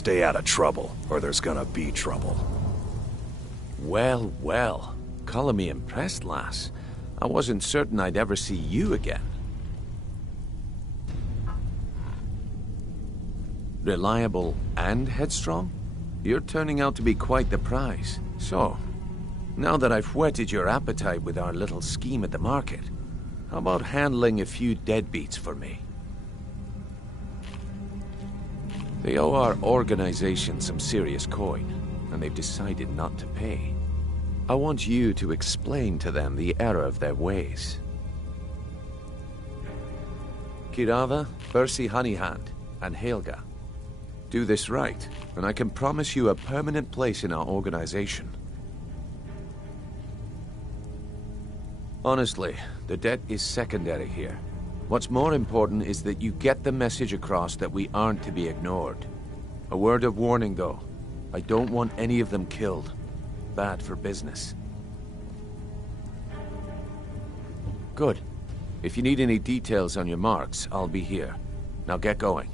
stay out of trouble, or there's gonna be trouble. Well, well. Calling me impressed, lass. I wasn't certain I'd ever see you again. Reliable and headstrong? You're turning out to be quite the prize. So, now that I've whetted your appetite with our little scheme at the market, how about handling a few deadbeats for me? They owe our organization some serious coin, and they've decided not to pay. I want you to explain to them the error of their ways. Kirava, Percy Honeyhand, and Helga. Do this right, and I can promise you a permanent place in our organization. Honestly, the debt is secondary here. What's more important is that you get the message across that we aren't to be ignored. A word of warning, though. I don't want any of them killed. Bad for business. Good. If you need any details on your marks, I'll be here. Now get going.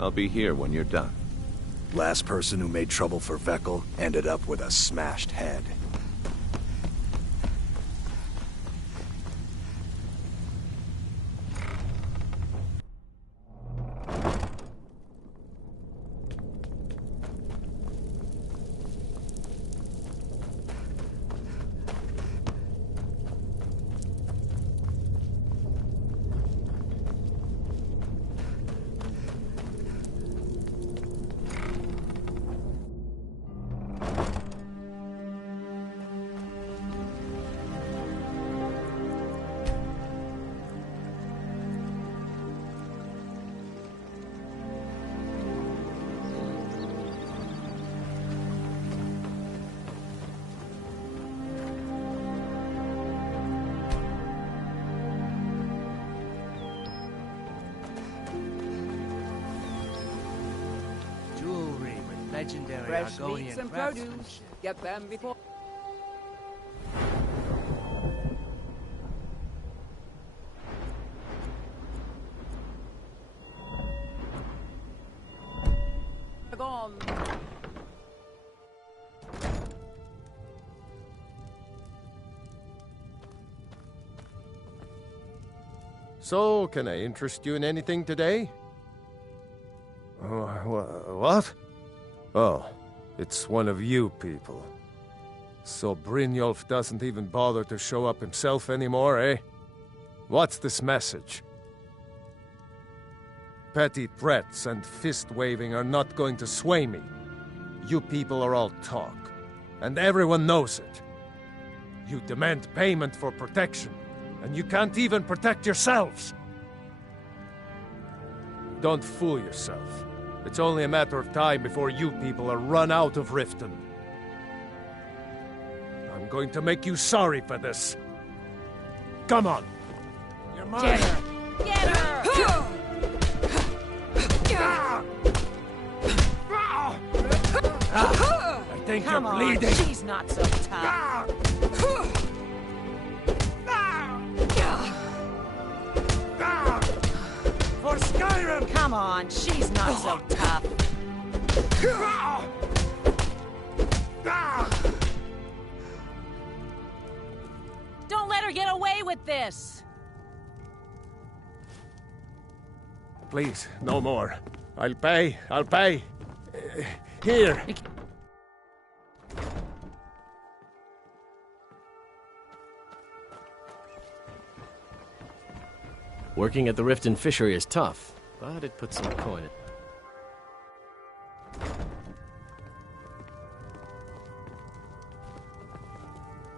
I'll be here when you're done. Last person who made trouble for Veckel ended up with a smashed head. Legendary fresh Argonian meats and produce. Get them before. Gone. So, can I interest you in anything today? What? Oh, it's one of you people. So Brynjolf doesn't even bother to show up himself anymore, eh? What's this message? Petty threats and fist-waving are not going to sway me. You people are all talk, and everyone knows it. You demand payment for protection, and you can't even protect yourselves. Don't fool yourself. It's only a matter of time before you people are run out of Riften. I'm going to make you sorry for this. Come on! You're mine! Get her! Get her! I think Come you're on, bleeding! she's not so tough. For Skyrim! Come on, she's not so tough. Don't let her get away with this! Please, no more. I'll pay. Here. Working at the Riften fishery is tough, but it puts some coin in.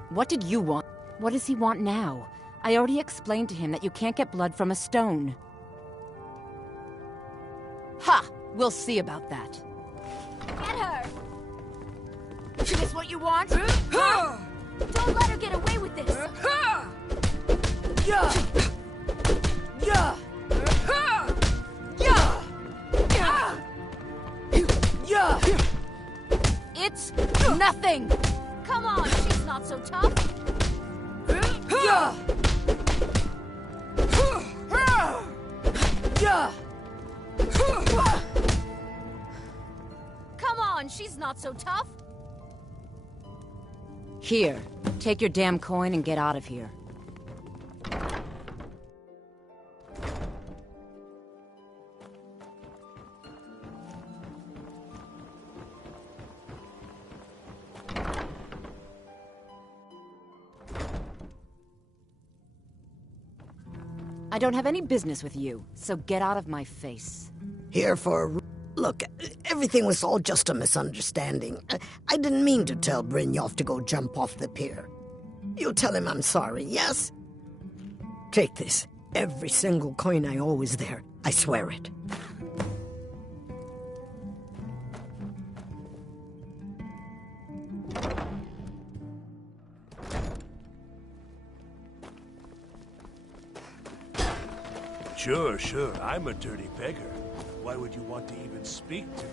What did you want? What does he want now? I already explained to him that you can't get blood from a stone. Ha! We'll see about that. Get her! Is this what you want? Don't let her get away with this! Yeah! Yeah! Yeah! It's nothing! Come on, she's not so tough! Yeah! Yeah! on, she's not so tough. Here, take your damn coin and get out of here. I don't have any business with you, so get out of my face. Here for... Look, everything was all just a misunderstanding. I didn't mean to tell Brynjolf to go jump off the pier. You'll tell him I'm sorry, yes? Take this. Every single coin I owe is there. I swear it. Sure. I'm a dirty beggar. Why would you want to even speak to me?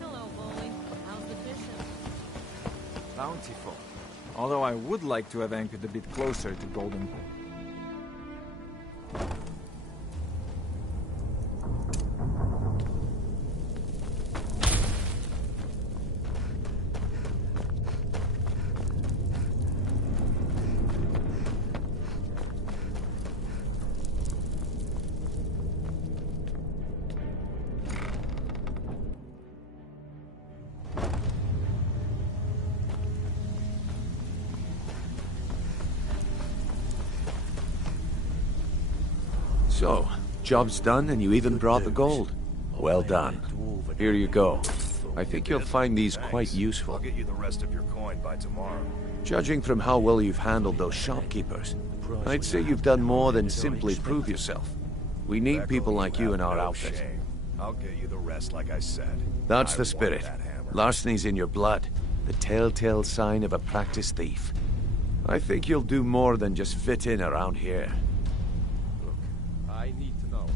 Hello, Bully. How's the fishing? Bountiful. Although I would like to have anchored a bit closer to Golden. So, job's done and you even brought the gold. Well done. Here you go. I think you'll find these quite useful. I'll get you the rest of your coin by tomorrow. Judging from how well you've handled those shopkeepers, I'd say you've done more than simply prove yourself. We need people like you in our outfit. I'll get you the rest, like I said. That's I the spirit. want that hammer. Larceny's in your blood. The telltale sign of a practiced thief. I think you'll do more than just fit in around here. I need to know.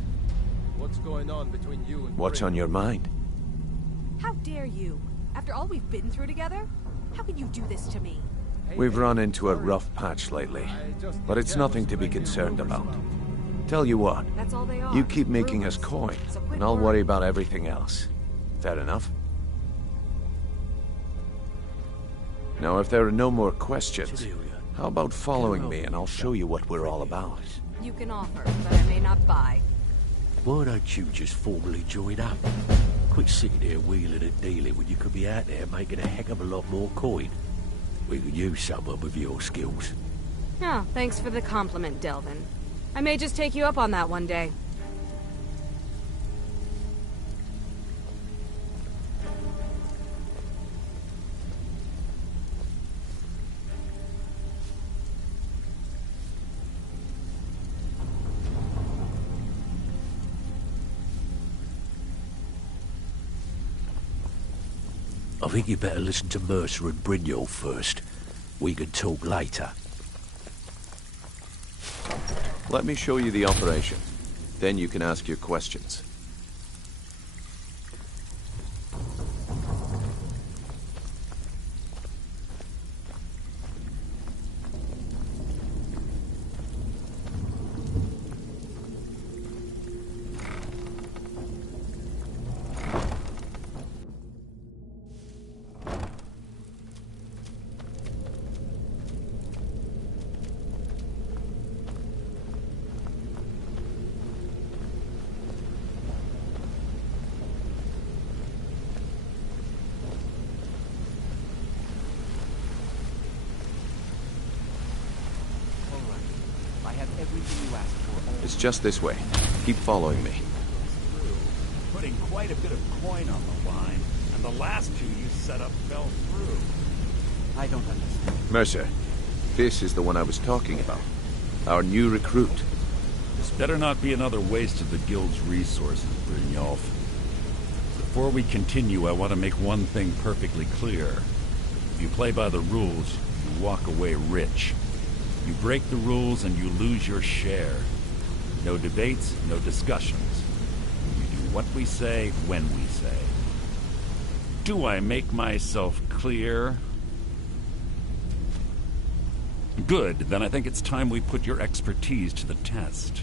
What's going on between you and... What's on your mind? How dare you? After all we've been through together? How can you do this to me? We've run into a rough patch lately, but it's nothing to be concerned about. Tell you what, That's all they are. you keep making us coin, and I'll worry about everything else. Fair enough? Now, if there are no more questions, how about following me and I'll show you what we're all about? You can offer, but I may not buy. Why don't you just formally join up? Quit sitting here wheeling and dealing when you could be out there making a heck of a lot more coin. We could use someone with your skills. Oh, thanks for the compliment, Delvin. I may just take you up on that one day. I think you better listen to Mercer and Brynjolf first. We can talk later. Let me show you the operation. Then you can ask your questions. It's just this way. Keep following me. Putting quite a bit of coin on the line, and the last two you set up fell through. I don't understand. Mercer, this is the one I was talking about. Our new recruit. This better not be another waste of the Guild's resources, Brynjolf. Before we continue, I want to make one thing perfectly clear. If you play by the rules, you walk away rich. You break the rules and you lose your share. No debates, no discussions. You do what we say, when we say. Do I make myself clear? Good, then I think it's time we put your expertise to the test.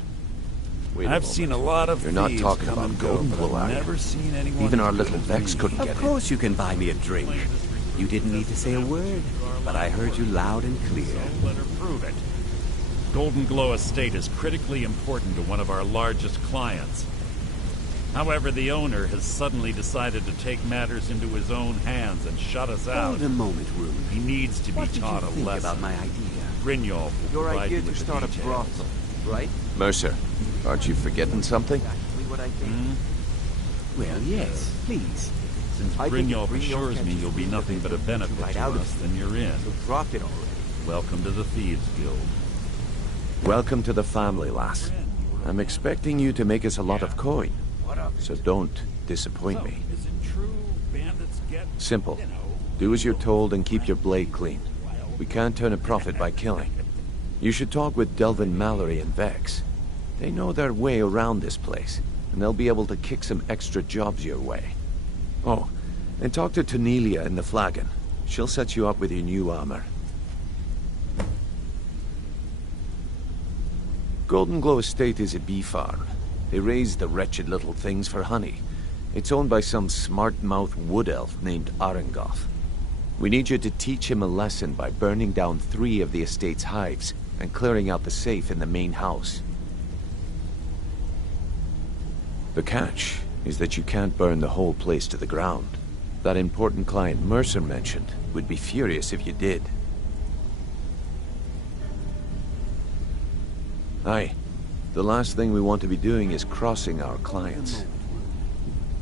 Wait a I've moment. seen a lot of You're not thieves talking come about and go, Golden but Glow, I've are you? never seen anyone Even as our good little as Vex me. couldn't get Of in. course you can buy me a drink. You didn't need to say a word, but I heard you loud and clear. So let her prove it. Golden Glow Estate is critically important to one of our largest clients. However, the owner has suddenly decided to take matters into his own hands and shut us out. Hold a moment, Rune. He needs to be What did taught you a think lesson. about my idea? Brynjolf will Your provide idea you to with the start a details. brothel, right? Mercer, aren't you forgetting something? Exactly what I think. Well, yes, please. Since I think if Brynjolf Brynjolf assures me catches you'll be wind of nothing it, but a he'll benefit right to out of us, it. then you're in. So drop it already. Welcome to the Thieves Guild. Welcome to the family, lass. I'm expecting you to make us a lot of coin, so don't disappoint me. Is it true bandits get... Simple. Do as you're told and keep your blade clean. We can't turn a profit by killing. You should talk with Delvin Mallory and Vex. They know their way around this place, and they'll be able to kick some extra jobs your way. Oh, and talk to Tanelia in the Flagon. She'll set you up with your new armor. Golden Glow Estate is a bee farm. They raise the wretched little things for honey. It's owned by some smart-mouthed wood elf named Arengoth. We need you to teach him a lesson by burning down 3 of the estate's hives and clearing out the safe in the main house. The catch is that you can't burn the whole place to the ground. That important client Mercer mentioned would be furious if you did. Aye. The last thing we want to be doing is crossing our clients.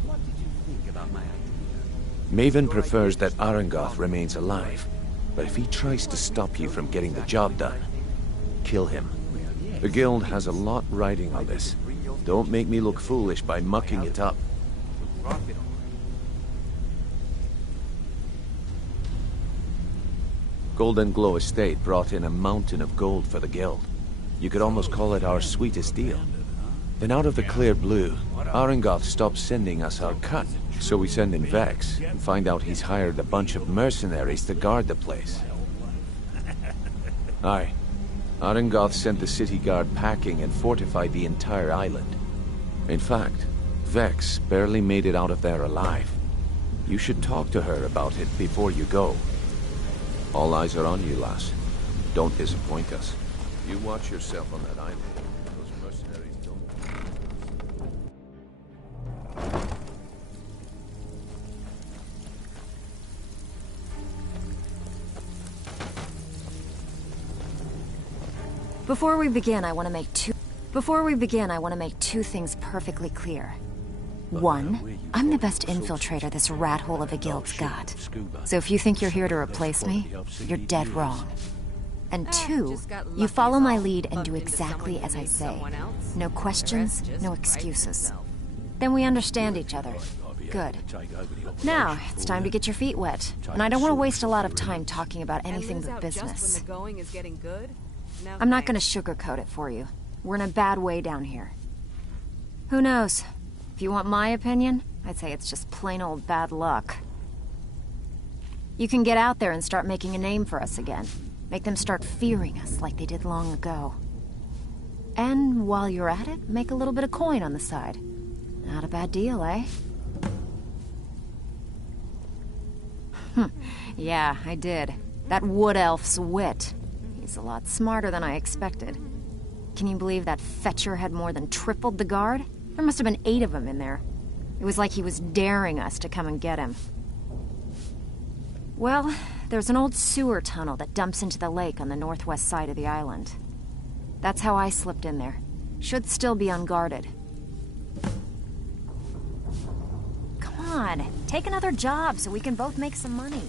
What did you think about my idea? Maven prefers that Arengoth remains alive, but if he tries to stop you from getting the job done, kill him. The Guild has a lot riding on this. Don't make me look foolish by mucking it up. So drop it already. Golden Glow Estate brought in a mountain of gold for the Guild. You could almost call it our sweetest deal. Then out of the clear blue, Arengoth stopped sending us our cut. So we send in Vex and find out he's hired a bunch of mercenaries to guard the place. Aye. Arengoth sent the city guard packing and fortified the entire island. In fact, Vex barely made it out of there alive. You should talk to her about it before you go. All eyes are on you, lass. Don't disappoint us. You watch yourself on that island. Those mercenaries don't... Before we begin, I want to make two things perfectly clear. One, I'm the best infiltrator this rat hole of a guild's got. So if you think you're here to replace me, you're dead wrong. And two, you follow my lead and do exactly as I say. No questions, no excuses. Then we understand each other. Good. Now, it's time to get your feet wet. And I don't want to waste a lot of time talking about anything but business. I'm not going to sugarcoat it for you. We're in a bad way down here. Who knows? If you want my opinion, I'd say it's just plain old bad luck. You can get out there and start making a name for us again. Make them start fearing us like they did long ago. And while you're at it, make a little bit of coin on the side. Not a bad deal, eh? Yeah, I did. That wood elf's wit. He's a lot smarter than I expected. Can you believe that fetcher had more than tripled the guard? There must have been 8 of them in there. It was like he was daring us to come and get him. Well, there's an old sewer tunnel that dumps into the lake on the northwest side of the island. That's how I slipped in there. Should still be unguarded. Come on, take another job so we can both make some money.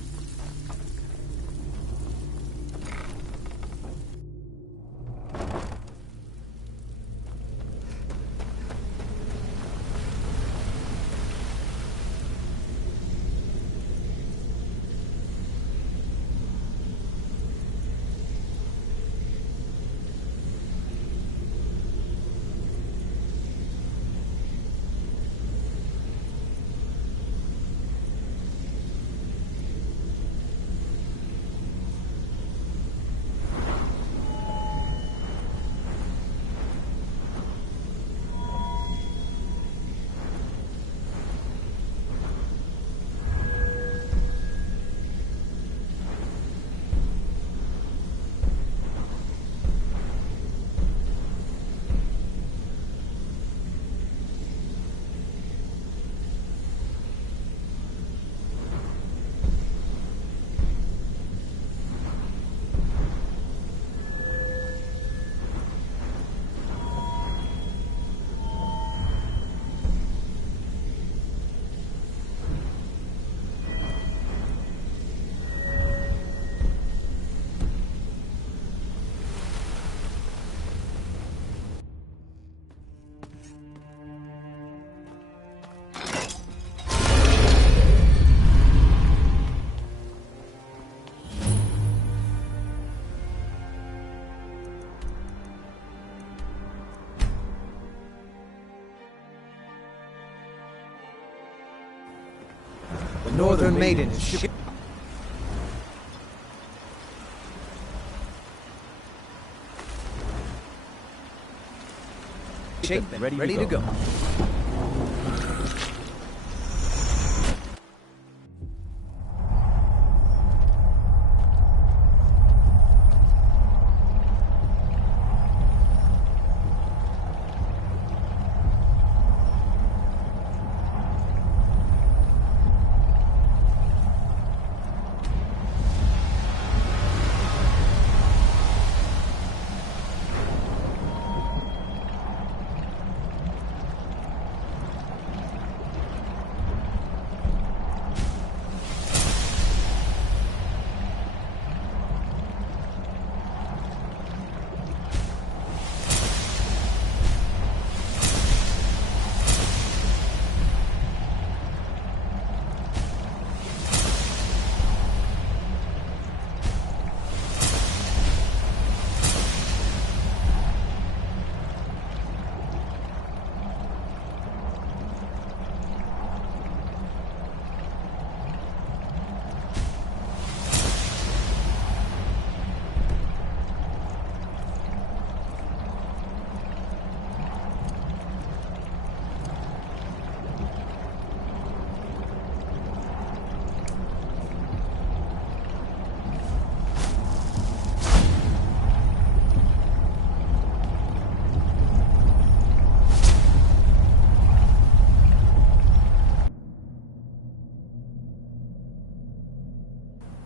The Northern Maiden is ship. Shape and ready to go.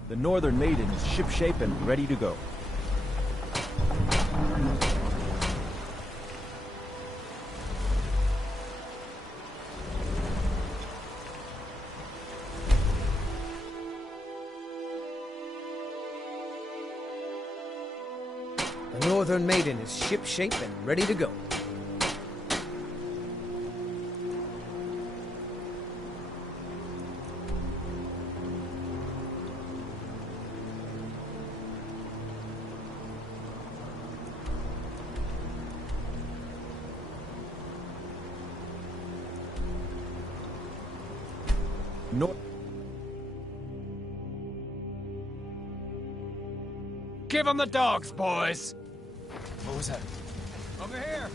The Northern Maiden is shipshape and ready to go. The Northern Maiden is shipshape and ready to go. Give them the dogs, boys! What was that? Over here!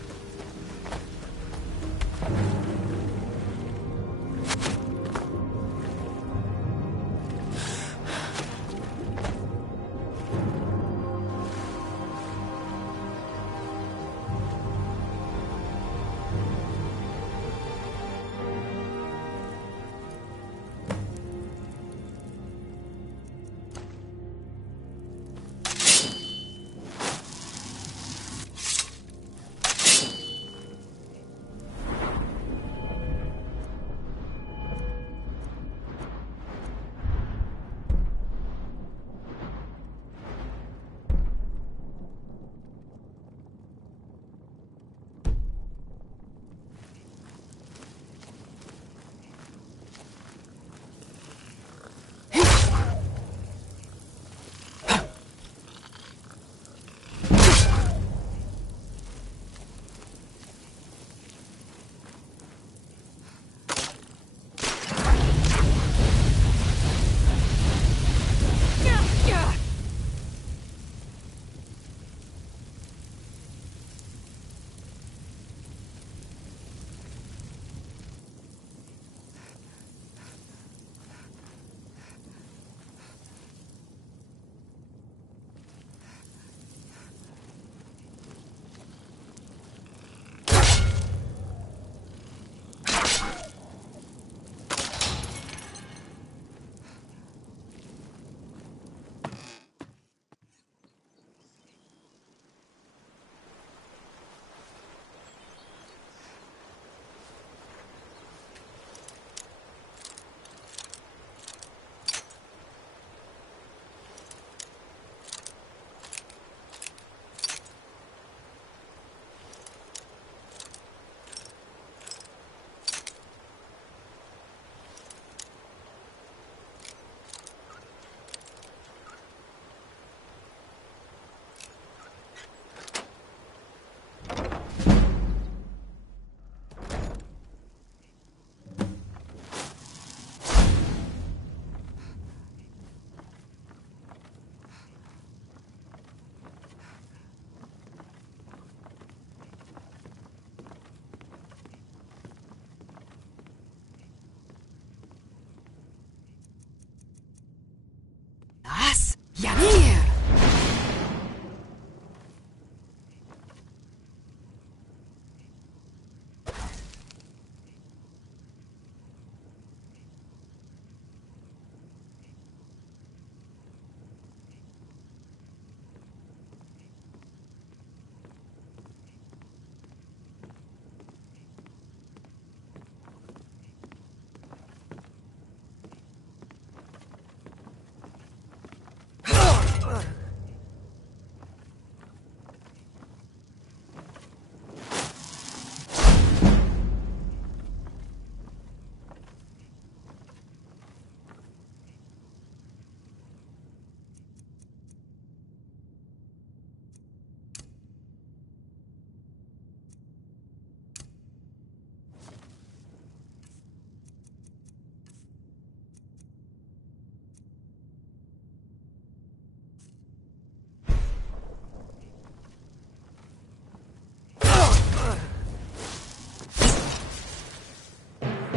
Yeah.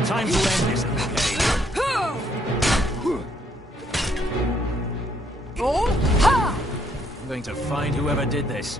Time to end this, okay? I'm going to find whoever did this.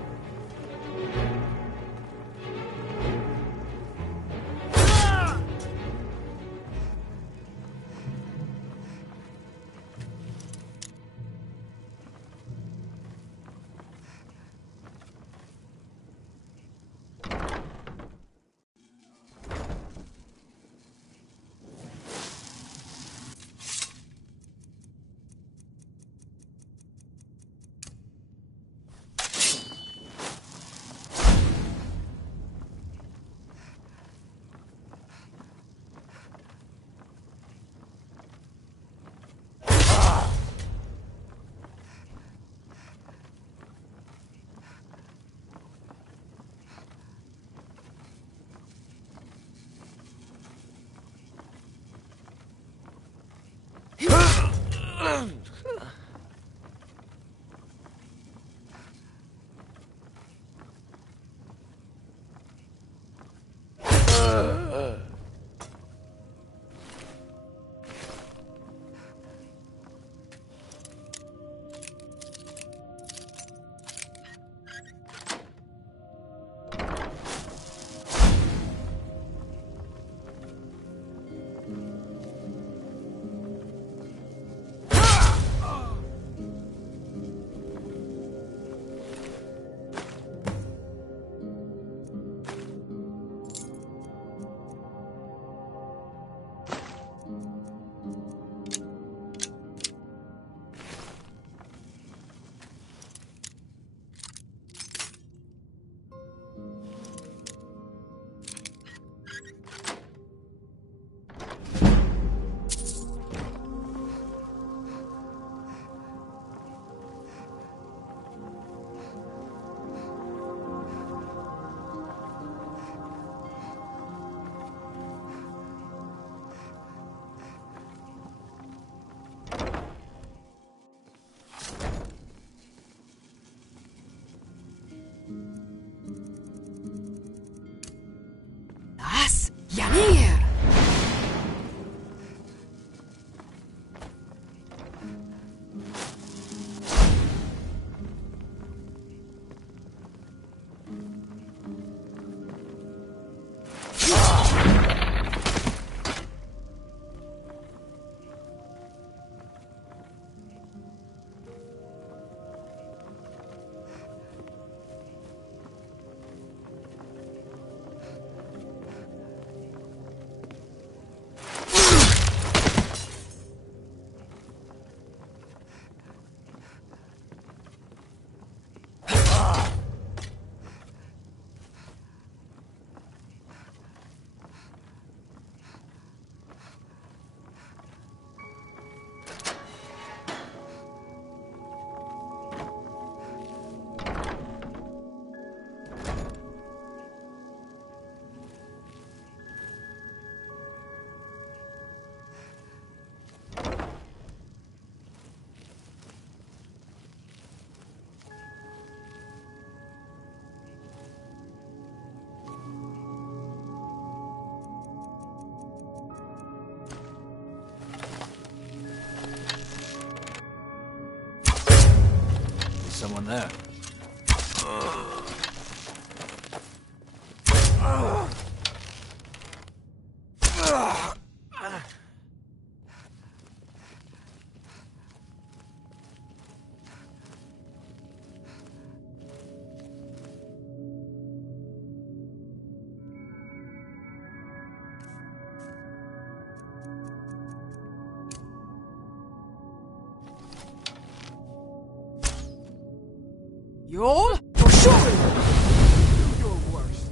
someone there. You're sure. Do your worst.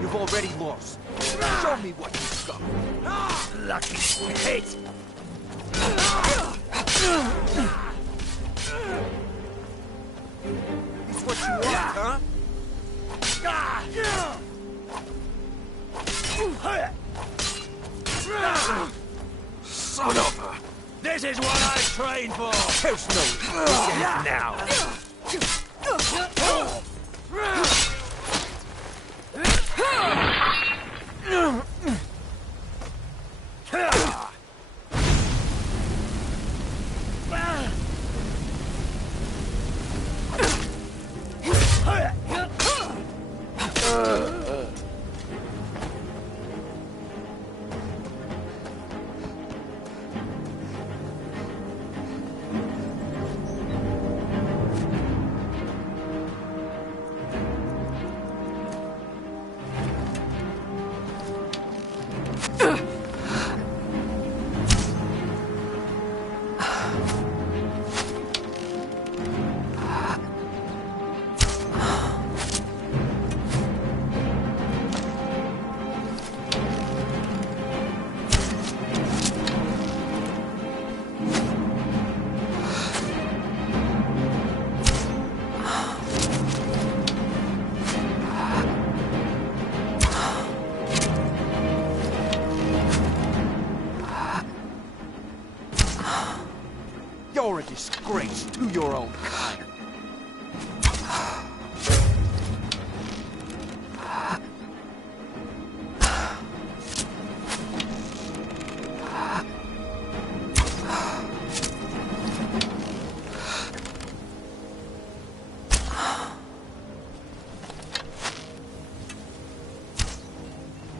You've already lost. Show me what you've got. Lucky hit. It's what you want, huh? Son of a... This is what I trained for! There's no reason now.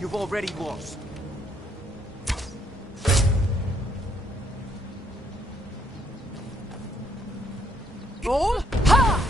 You've already lost. Roll! Ha!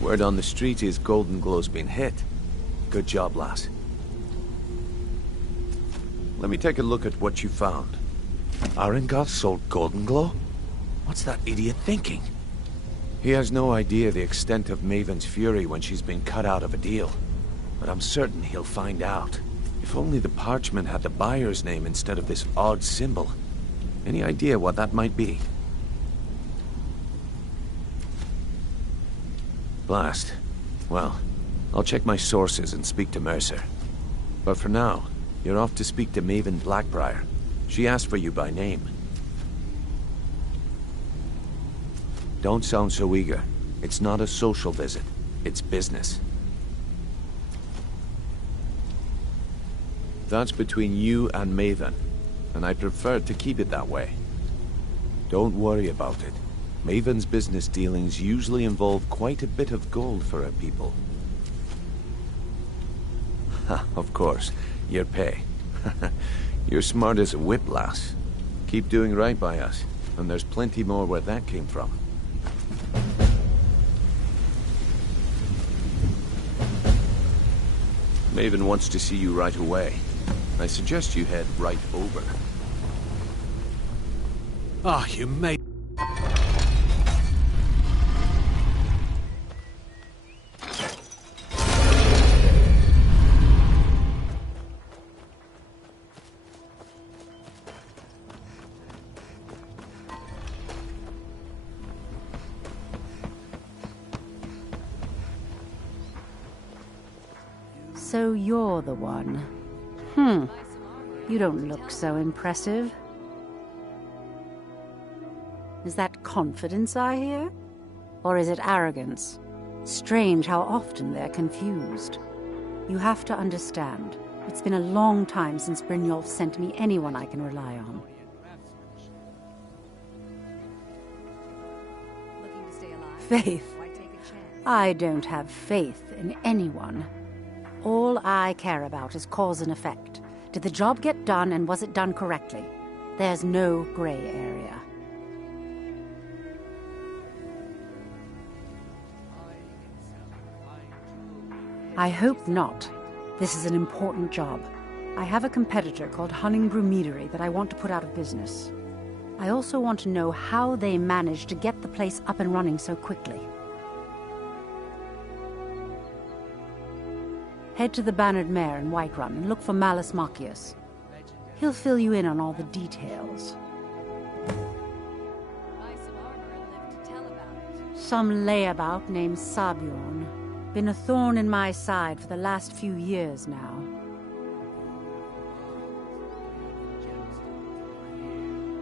Word on the street is Golden Glow's been hit. Good job, lass. Let me take a look at what you found. Arengoth sold Golden Glow? What's that idiot thinking? He has no idea the extent of Maven's fury when she's been cut out of a deal. But I'm certain he'll find out. If only the parchment had the buyer's name instead of this odd symbol. Any idea what that might be? Blast. Well, I'll check my sources and speak to Mercer. But for now, you're off to speak to Maven Blackbriar. She asked for you by name. Don't sound so eager. It's not a social visit. It's business. That's between you and Maven, and I prefer to keep it that way. Don't worry about it. Maven's business dealings usually involve quite a bit of gold for her people. Ha, of course. Your pay. You're smart as a whip, lass. Keep doing right by us, and there's plenty more where that came from. Maven wants to see you right away. I suggest you head right over. Ah, you made... So you're the one. You don't look so impressive. Is that confidence I hear? Or is it arrogance? Strange how often they're confused. You have to understand, it's been a long time since Brynjolf sent me anyone I can rely on. Looking to stay alive? Faith? I don't have faith in anyone. All I care about is cause and effect. Did the job get done, and was it done correctly? There's no gray area. I hope not. This is an important job. I have a competitor called Hunningbrew Meadery that I want to put out of business. I also want to know how they managed to get the place up and running so quickly. Head to the Bannered Mare in Whiterun and look for Malus Machius. He'll fill you in on all the details. Some layabout named Sabjorn. Been a thorn in my side for the last few years now.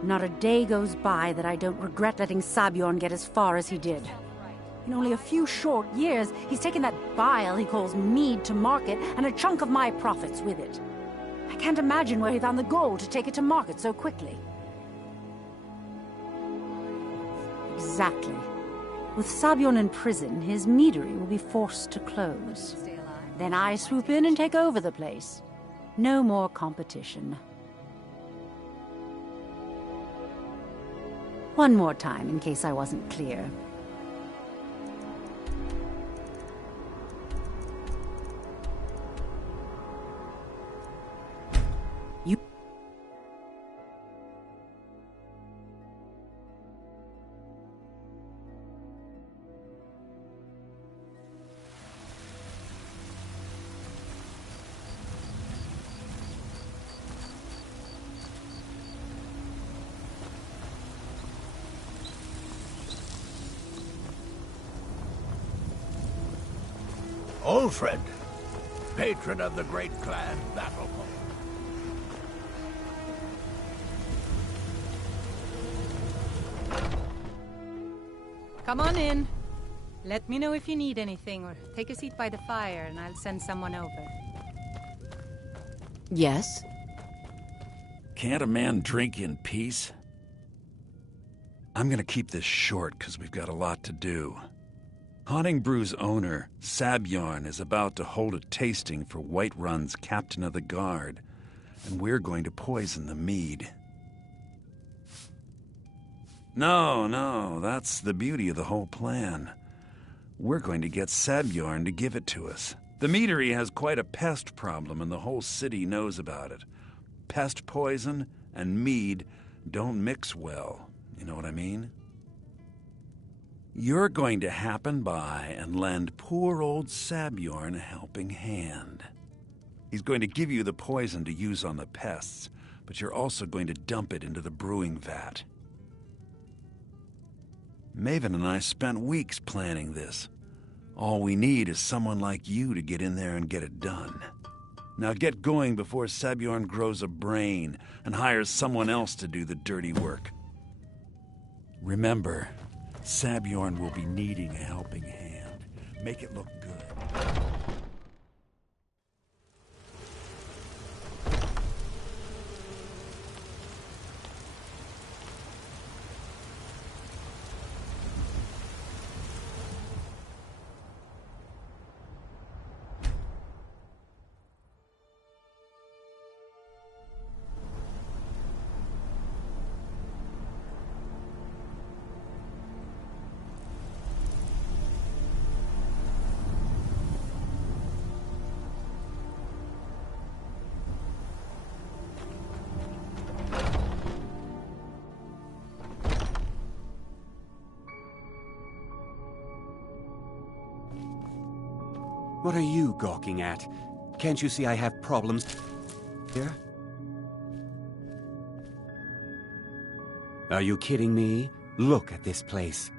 Not a day goes by that I don't regret letting Sabjorn get as far as he did. In only a few short years, he's taken that bile he calls mead to market, and a chunk of my profits with it. I can't imagine where he found the gold to take it to market so quickly. Exactly. With Sabjorn in prison, his meadery will be forced to close. Then I swoop in and take over the place. No more competition. One more time, in case I wasn't clear. You... Alfred, patron of the great clan Battlehold. Come on in. Let me know if you need anything, or take a seat by the fire and I'll send someone over. Yes? Can't a man drink in peace? I'm gonna keep this short, because we've got a lot to do. Haunting Brew's owner, Sabjorn, is about to hold a tasting for Whiterun's Captain of the Guard, and we're going to poison the mead. No, that's the beauty of the whole plan. We're going to get Sabjorn to give it to us. The meadery has quite a pest problem, and the whole city knows about it. Pest poison and mead don't mix well, you know what I mean? You're going to happen by and lend poor old Sabjorn a helping hand. He's going to give you the poison to use on the pests, but you're also going to dump it into the brewing vat. Maven and I spent weeks planning this. All we need is someone like you to get in there and get it done. Now get going before Sabjorn grows a brain and hires someone else to do the dirty work. Remember, Sabjorn will be needing a helping hand. Make it look good. What are you gawking at? Can't you see I have problems here? Are you kidding me? Look at this place.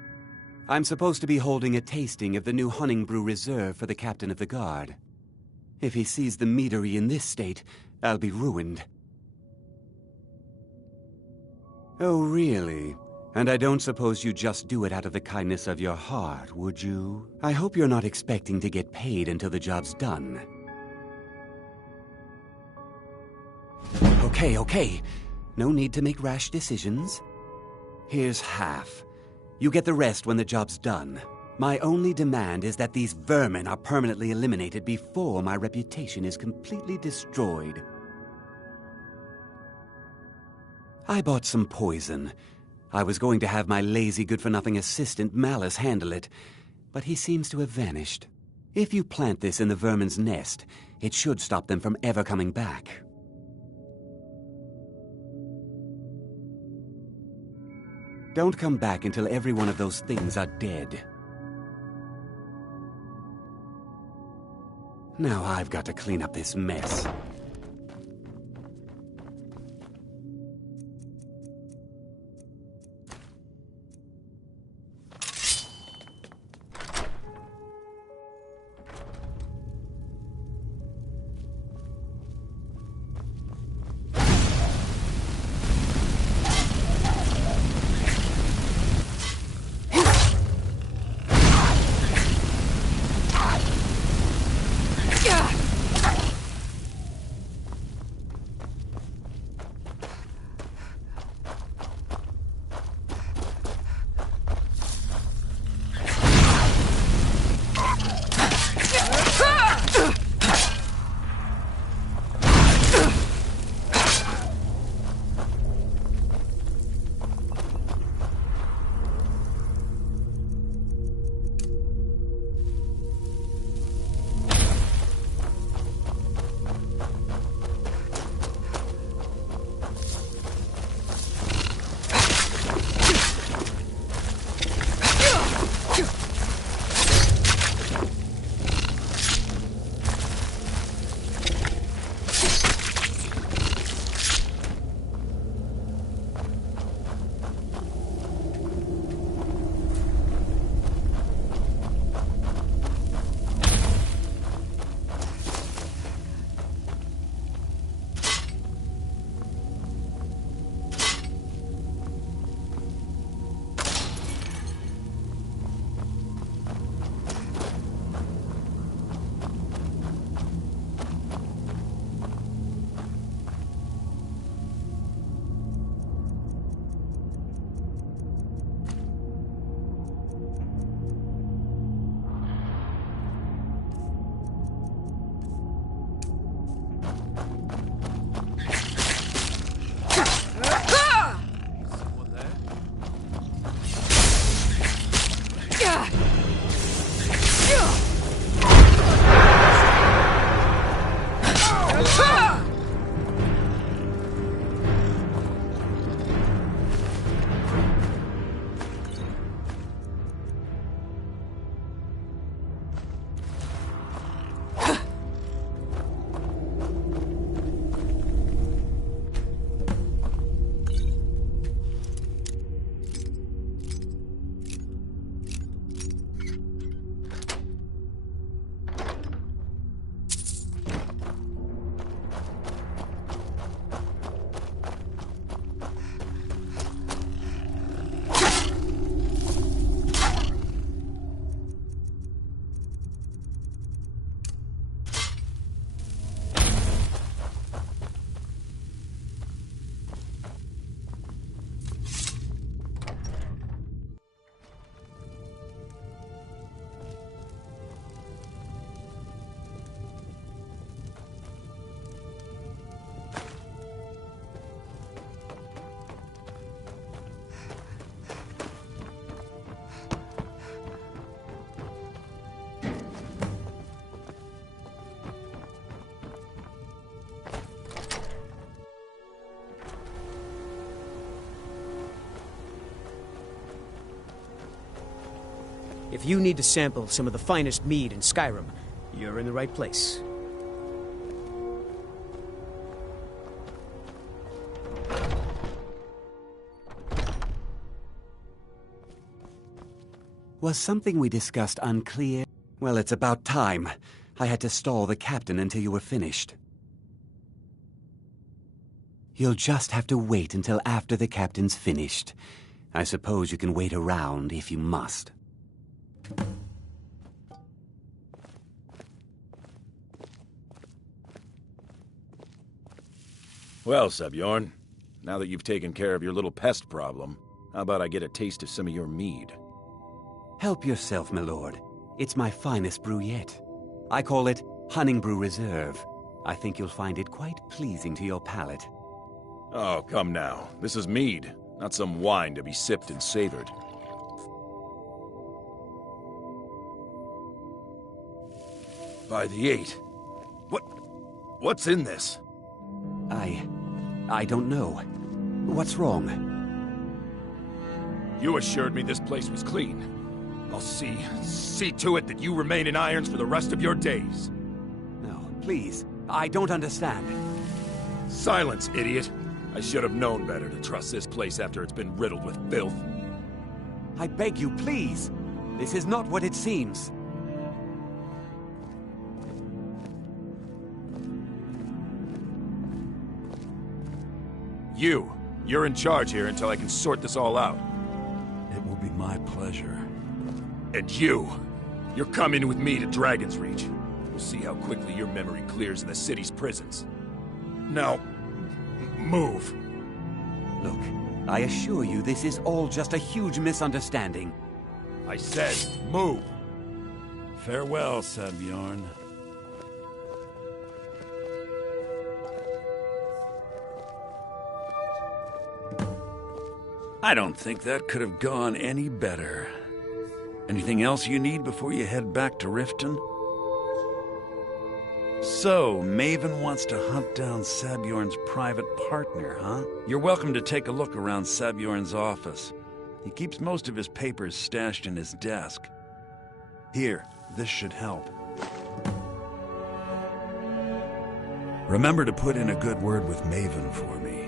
I'm supposed to be holding a tasting of the new Hunting Brew Reserve for the Captain of the Guard. If he sees the meadery in this state, I'll be ruined. Oh, really? And I don't suppose you just do it out of the kindness of your heart, would you? I hope you're not expecting to get paid until the job's done. Okay. No need to make rash decisions. Here's half. You get the rest when the job's done. My only demand is that these vermin are permanently eliminated before my reputation is completely destroyed. I bought some poison. I was going to have my lazy, good-for-nothing assistant Malice handle it, but he seems to have vanished. If you plant this in the vermin's nest, it should stop them from ever coming back. Don't come back until every one of those things are dead. Now I've got to clean up this mess. If you need to sample some of the finest mead in Skyrim, you're in the right place. Was something we discussed unclear? Well, it's about time. I had to stall the captain until you were finished. You'll just have to wait until after the captain's finished. I suppose you can wait around if you must. Well, Sebjorn, now that you've taken care of your little pest problem, how about I get a taste of some of your mead? Help yourself, my lord. It's my finest brew yet. I call it Honningbrew Reserve. I think you'll find it quite pleasing to your palate. Oh, come now. This is mead, not some wine to be sipped and savored. By the 8. What's in this? I don't know. What's wrong? You assured me this place was clean. I'll see to it that you remain in irons for the rest of your days. No, please. I don't understand. Silence, idiot. I should have known better to trust this place after it's been riddled with filth. I beg you, please. This is not what it seems. You're in charge here until I can sort this all out. It will be my pleasure. And you're coming with me to Dragon's Reach. We'll see how quickly your memory clears in the city's prisons. Now, move. Look, I assure you this is all just a huge misunderstanding. I said, move. Farewell, Sebjorn. I don't think that could have gone any better. Anything else you need before you head back to Riften? So, Maven wants to hunt down Sabjorn's private partner, huh? You're welcome to take a look around Sabjorn's office. He keeps most of his papers stashed in his desk. Here, this should help. Remember to put in a good word with Maven for me.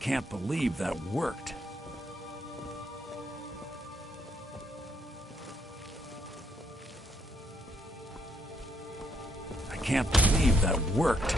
can't believe that worked. I can't believe that worked.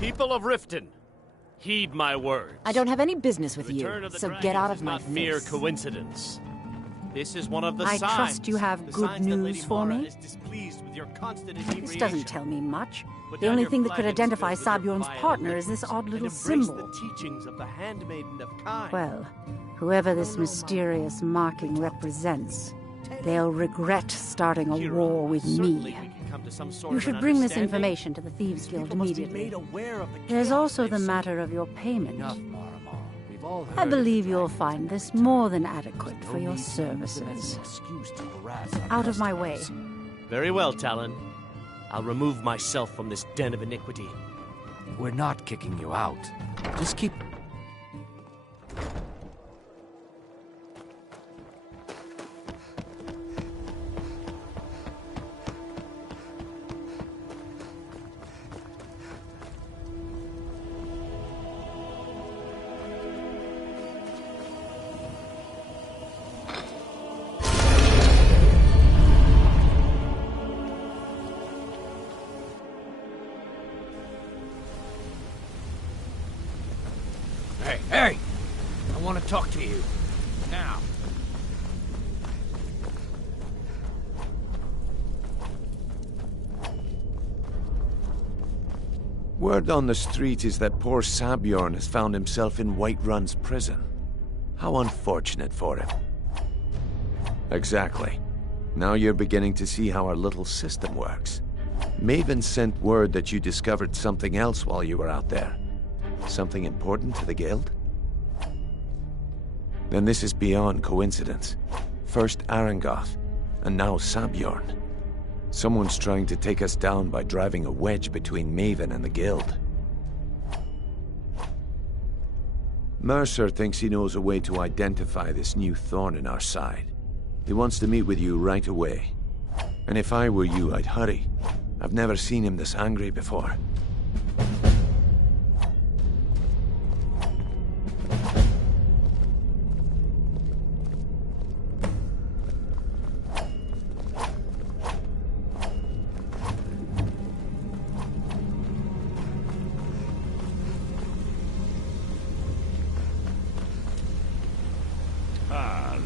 People of Riften, heed my words. I don't have any business with you, so get out of my not mere face. coincidence. This is one of the I signs. trust you have The good signs that news Lady for Mara me? is displeased with your constant This inebriation. doesn't tell me much. Put The down only your thing that could flag and identify spill with your Sabion's fire partner and is this odd little embrace symbol. the teachings of the Handmaiden of Kai. Well, whoever this mysterious marking represents, they'll regret starting a war with me. You should bring this information to the Thieves Guild immediately. There's also the matter of your payment. I believe you'll find this more than adequate for your services. Out of my way. Very well, Talon. I'll remove myself from this den of iniquity. We're not kicking you out. Just keep... Hey! I want to talk to you. Now. Word on the street is that poor Sabjorn has found himself in Whiterun's prison. How unfortunate for him. Exactly. Now you're beginning to see how our little system works. Maven sent word that you discovered something else while you were out there. Something important to the Guild? Then this is beyond coincidence. First Arangoth, and now Sabjorn. Someone's trying to take us down by driving a wedge between Maven and the Guild. Mercer thinks he knows a way to identify this new thorn in our side. He wants to meet with you right away. And if I were you, I'd hurry. I've never seen him this angry before.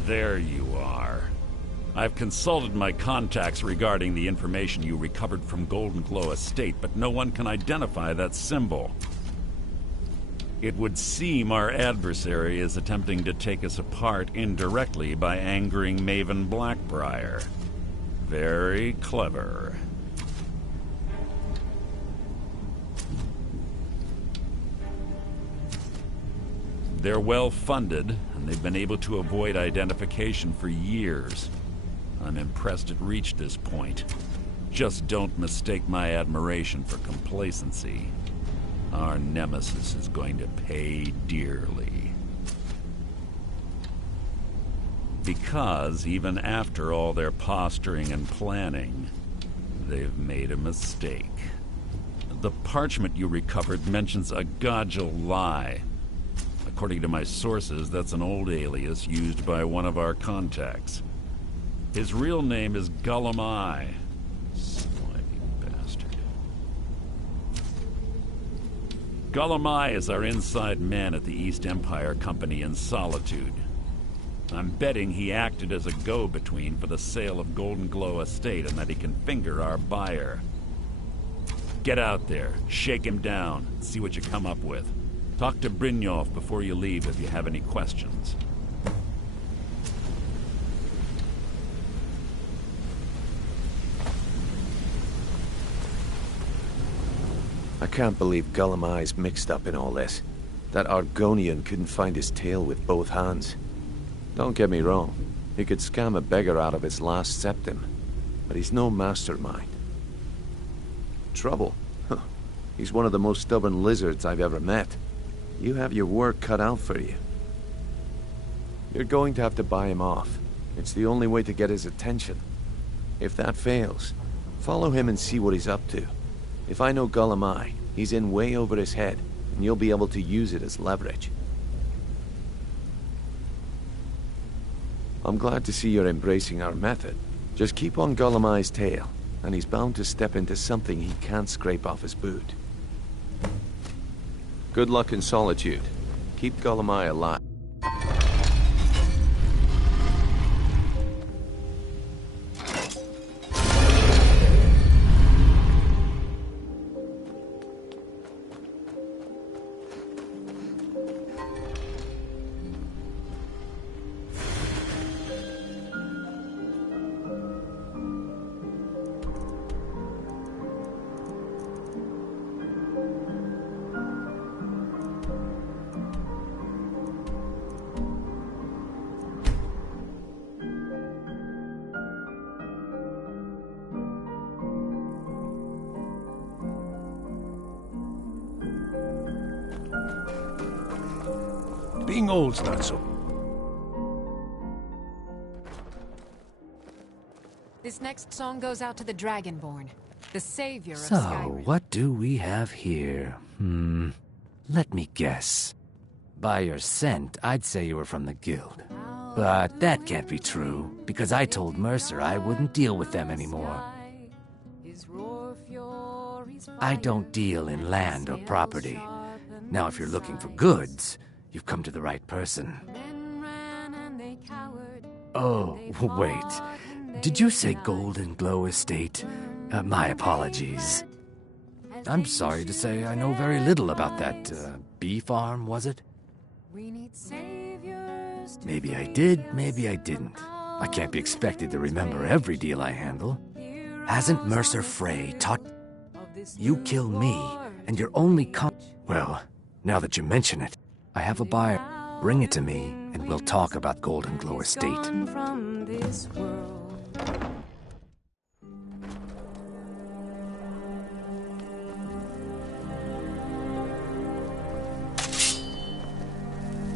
There you are. I've consulted my contacts regarding the information you recovered from Golden Glow Estate, but no one can identify that symbol. It would seem our adversary is attempting to take us apart indirectly by angering Maven Blackbriar. Very clever. They're well-funded, and they've been able to avoid identification for years. I'm impressed it reached this point. Just don't mistake my admiration for complacency. Our nemesis is going to pay dearly. Because even after all their posturing and planning, they've made a mistake. The parchment you recovered mentions a Godjal lie. According to my sources, that's an old alias used by one of our contacts. His real name is Gullum Eye. Slimy bastard. Gullum Eye is our inside man at the East Empire Company in Solitude. I'm betting he acted as a go-between for the sale of Golden Glow Estate and that he can finger our buyer. Get out there, shake him down, see what you come up with. Talk to Brynjolf before you leave if you have any questions. I can't believe Gullumai's mixed up in all this. That Argonian couldn't find his tail with both hands. Don't get me wrong, he could scam a beggar out of his last septim, but he's no mastermind. Trouble? Huh. He's one of the most stubborn lizards I've ever met. You have your work cut out for you. You're going to have to buy him off. It's the only way to get his attention. If that fails, follow him and see what he's up to. If I know Gullumai, he's in way over his head, and you'll be able to use it as leverage. I'm glad to see you're embracing our method. Just keep on Gullumai's tail, and he's bound to step into something he can't scrape off his boot. Good luck in Solitude. Keep Gullumai alive. Being old's not so... This next song goes out to the Dragonborn, the savior of So, Skyrim. what do we have here? Let me guess. By your scent, I'd say you were from the Guild. But that can't be true, because I told Mercer I wouldn't deal with them anymore. I don't deal in land or property. Now, if you're looking for goods, you've come to the right person. Oh, wait. Did you say Golden Glow Estate? My apologies. I'm sorry to say I know very little about that, bee farm, was it? Maybe I did, maybe I didn't. I can't be expected to remember every deal I handle. Hasn't Mercer Frey taught you kill me, and your only Well, now that you mention it, I have a buyer. Bring it to me, and we'll talk about Golden Glow Estate.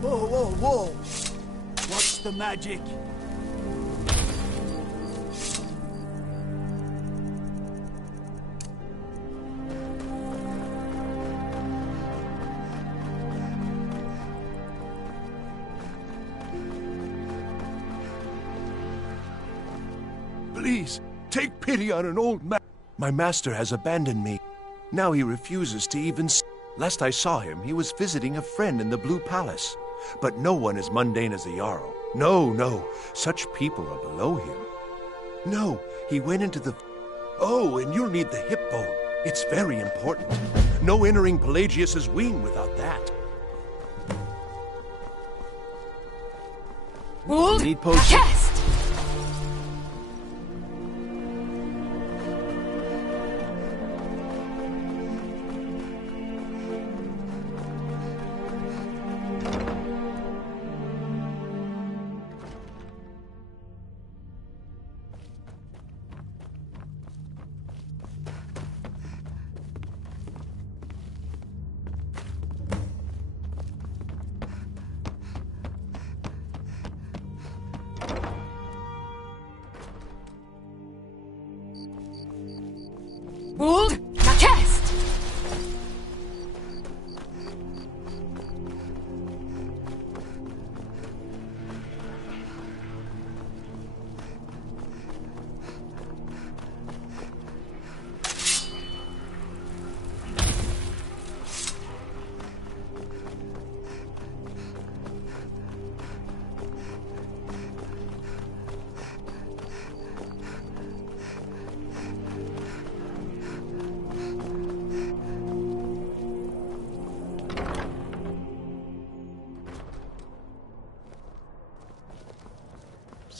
Whoa, whoa, whoa! What's the magic? Please, take pity on an old man. My master has abandoned me. Now he refuses to even Last I saw him, he was visiting a friend in the Blue Palace. But no one as mundane as the Jarl. No, no, such people are below him. No, he went into the... Oh, and you'll need the hip bone. It's very important. No entering Pelagius's wing without that. Wolf, Need potion? cast!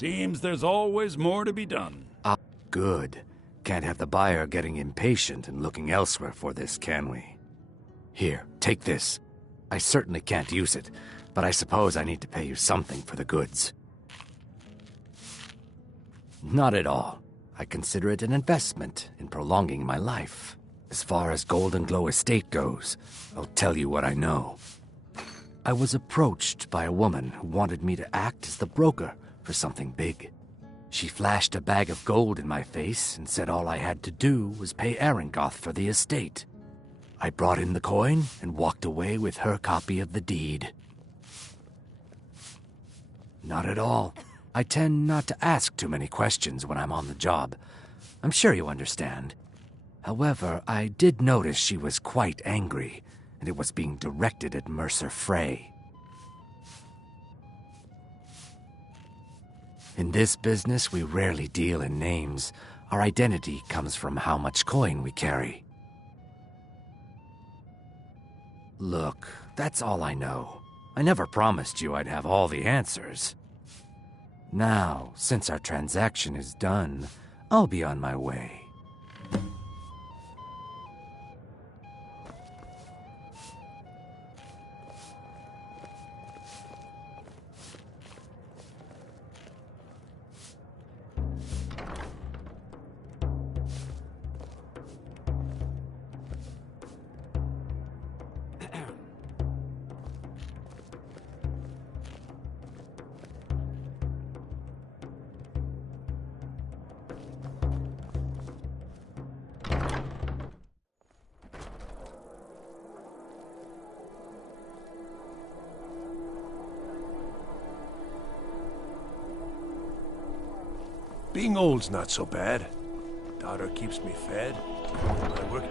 Seems there's always more to be done. Ah, good. Can't have the buyer getting impatient and looking elsewhere for this, can we? Here, take this. I certainly can't use it, but I suppose I need to pay you something for the goods. Not at all. I consider it an investment in prolonging my life. As far as Golden Glow Estate goes, I'll tell you what I know. I was approached by a woman who wanted me to act as the broker for something big. She flashed a bag of gold in my face and said all I had to do was pay Arangoth for the estate. I brought in the coin and walked away with her copy of the deed. Not at all. I tend not to ask too many questions when I'm on the job. I'm sure you understand. However, I did notice she was quite angry, and it was being directed at Mercer Frey. In this business, we rarely deal in names. Our identity comes from how much coin we carry. Look, that's all I know. I never promised you I'd have all the answers. Now, since our transaction is done, I'll be on my way. Being old's not so bad. Daughter keeps me fed. I work...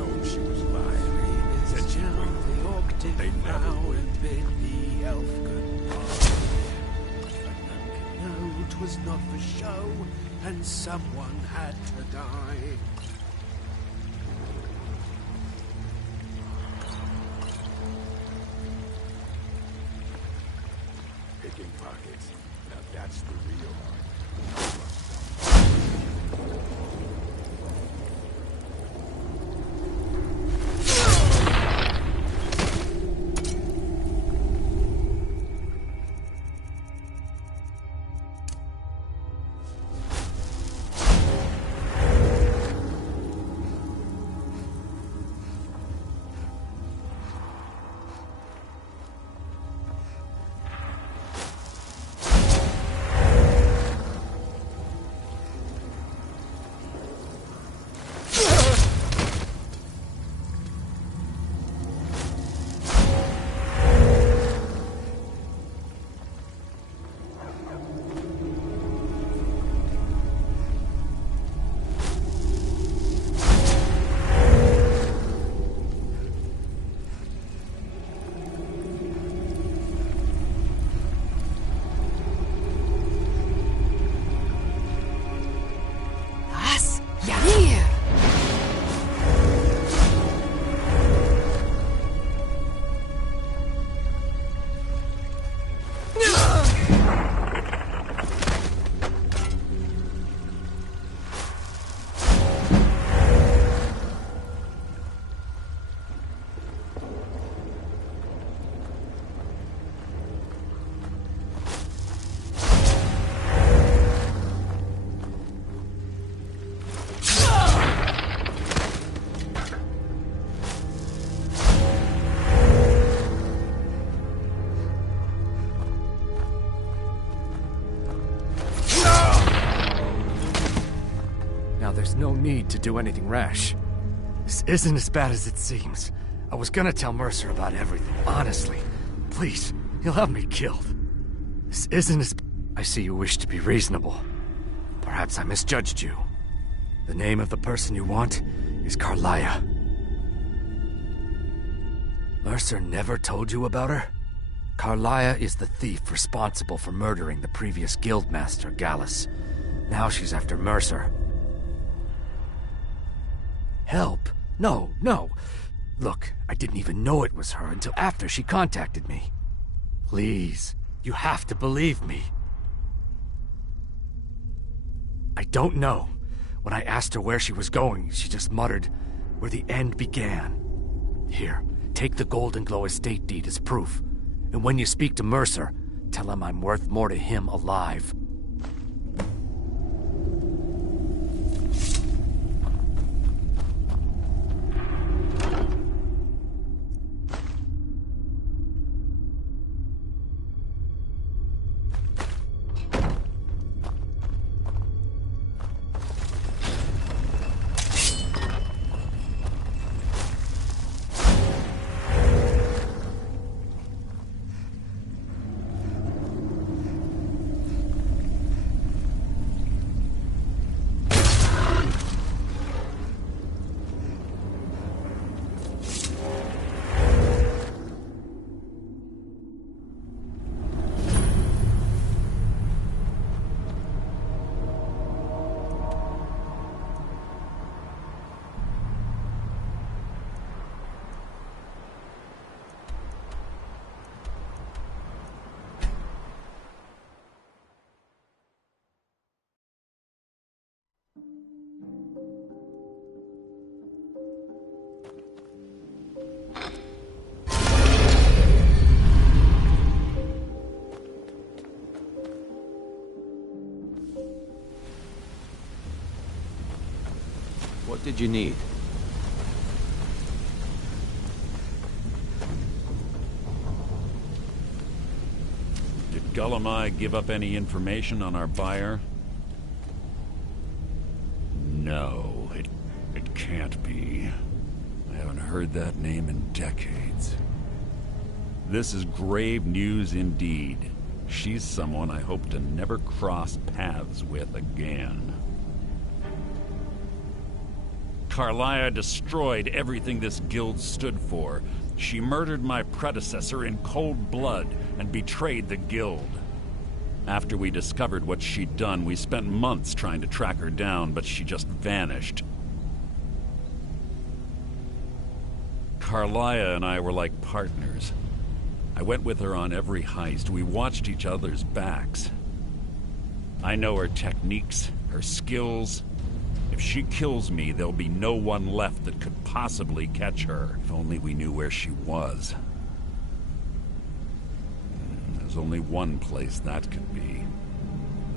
known she was lying. Said she'd wait for them, but they never would. Bid the elf goodbye. But none can know 'twas not for show, and someone had to die. Picking pockets. Now that's the real art. There's no need to do anything rash. This isn't as bad as it seems. I was gonna tell Mercer about everything, honestly. Please, he'll have me killed. This isn't as... I see you wish to be reasonable. Perhaps I misjudged you. The name of the person you want is Carlia. Mercer never told you about her? Carlia is the thief responsible for murdering the previous guildmaster, Gallus. Now she's after Mercer. Help? No, no. Look, I didn't even know it was her until after she contacted me. Please, you have to believe me. I don't know. When I asked her where she was going, she just muttered, where the end began. Here, take the Golden Glow estate deed as proof. And when you speak to Mercer, tell him I'm worth more to him alive. What did you need? Did Guillemai give up any information on our buyer? No, it can't be. I haven't heard that name in decades. This is grave news indeed. She's someone I hope to never cross paths with again. Carlia destroyed everything this guild stood for. She murdered my predecessor in cold blood and betrayed the guild. After we discovered what she'd done, we spent months trying to track her down, but she just vanished. Carlia and I were like partners. I went with her on every heist. We watched each other's backs. I know her techniques, her skills. If she kills me, there'll be no one left that could possibly catch her. If only we knew where she was. There's only one place that could be.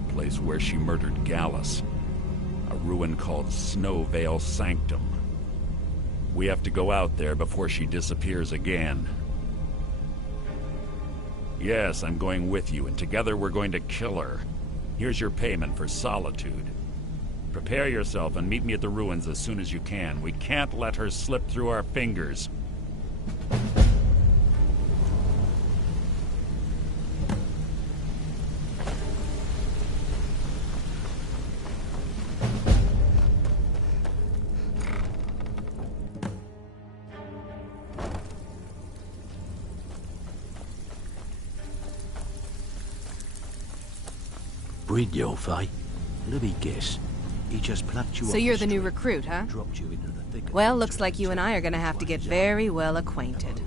The place where she murdered Gallus. A ruin called Snowvale Sanctum. We have to go out there before she disappears again. Yes, I'm going with you, and together we're going to kill her. Here's your payment for solitude. Prepare yourself and meet me at the ruins as soon as you can. We can't let her slip through our fingers. Brynjolf, eh? Let me guess. He just plucked you So you're the new recruit, huh? dropped you into the thick of Well, looks like you and I are gonna have to get very well acquainted.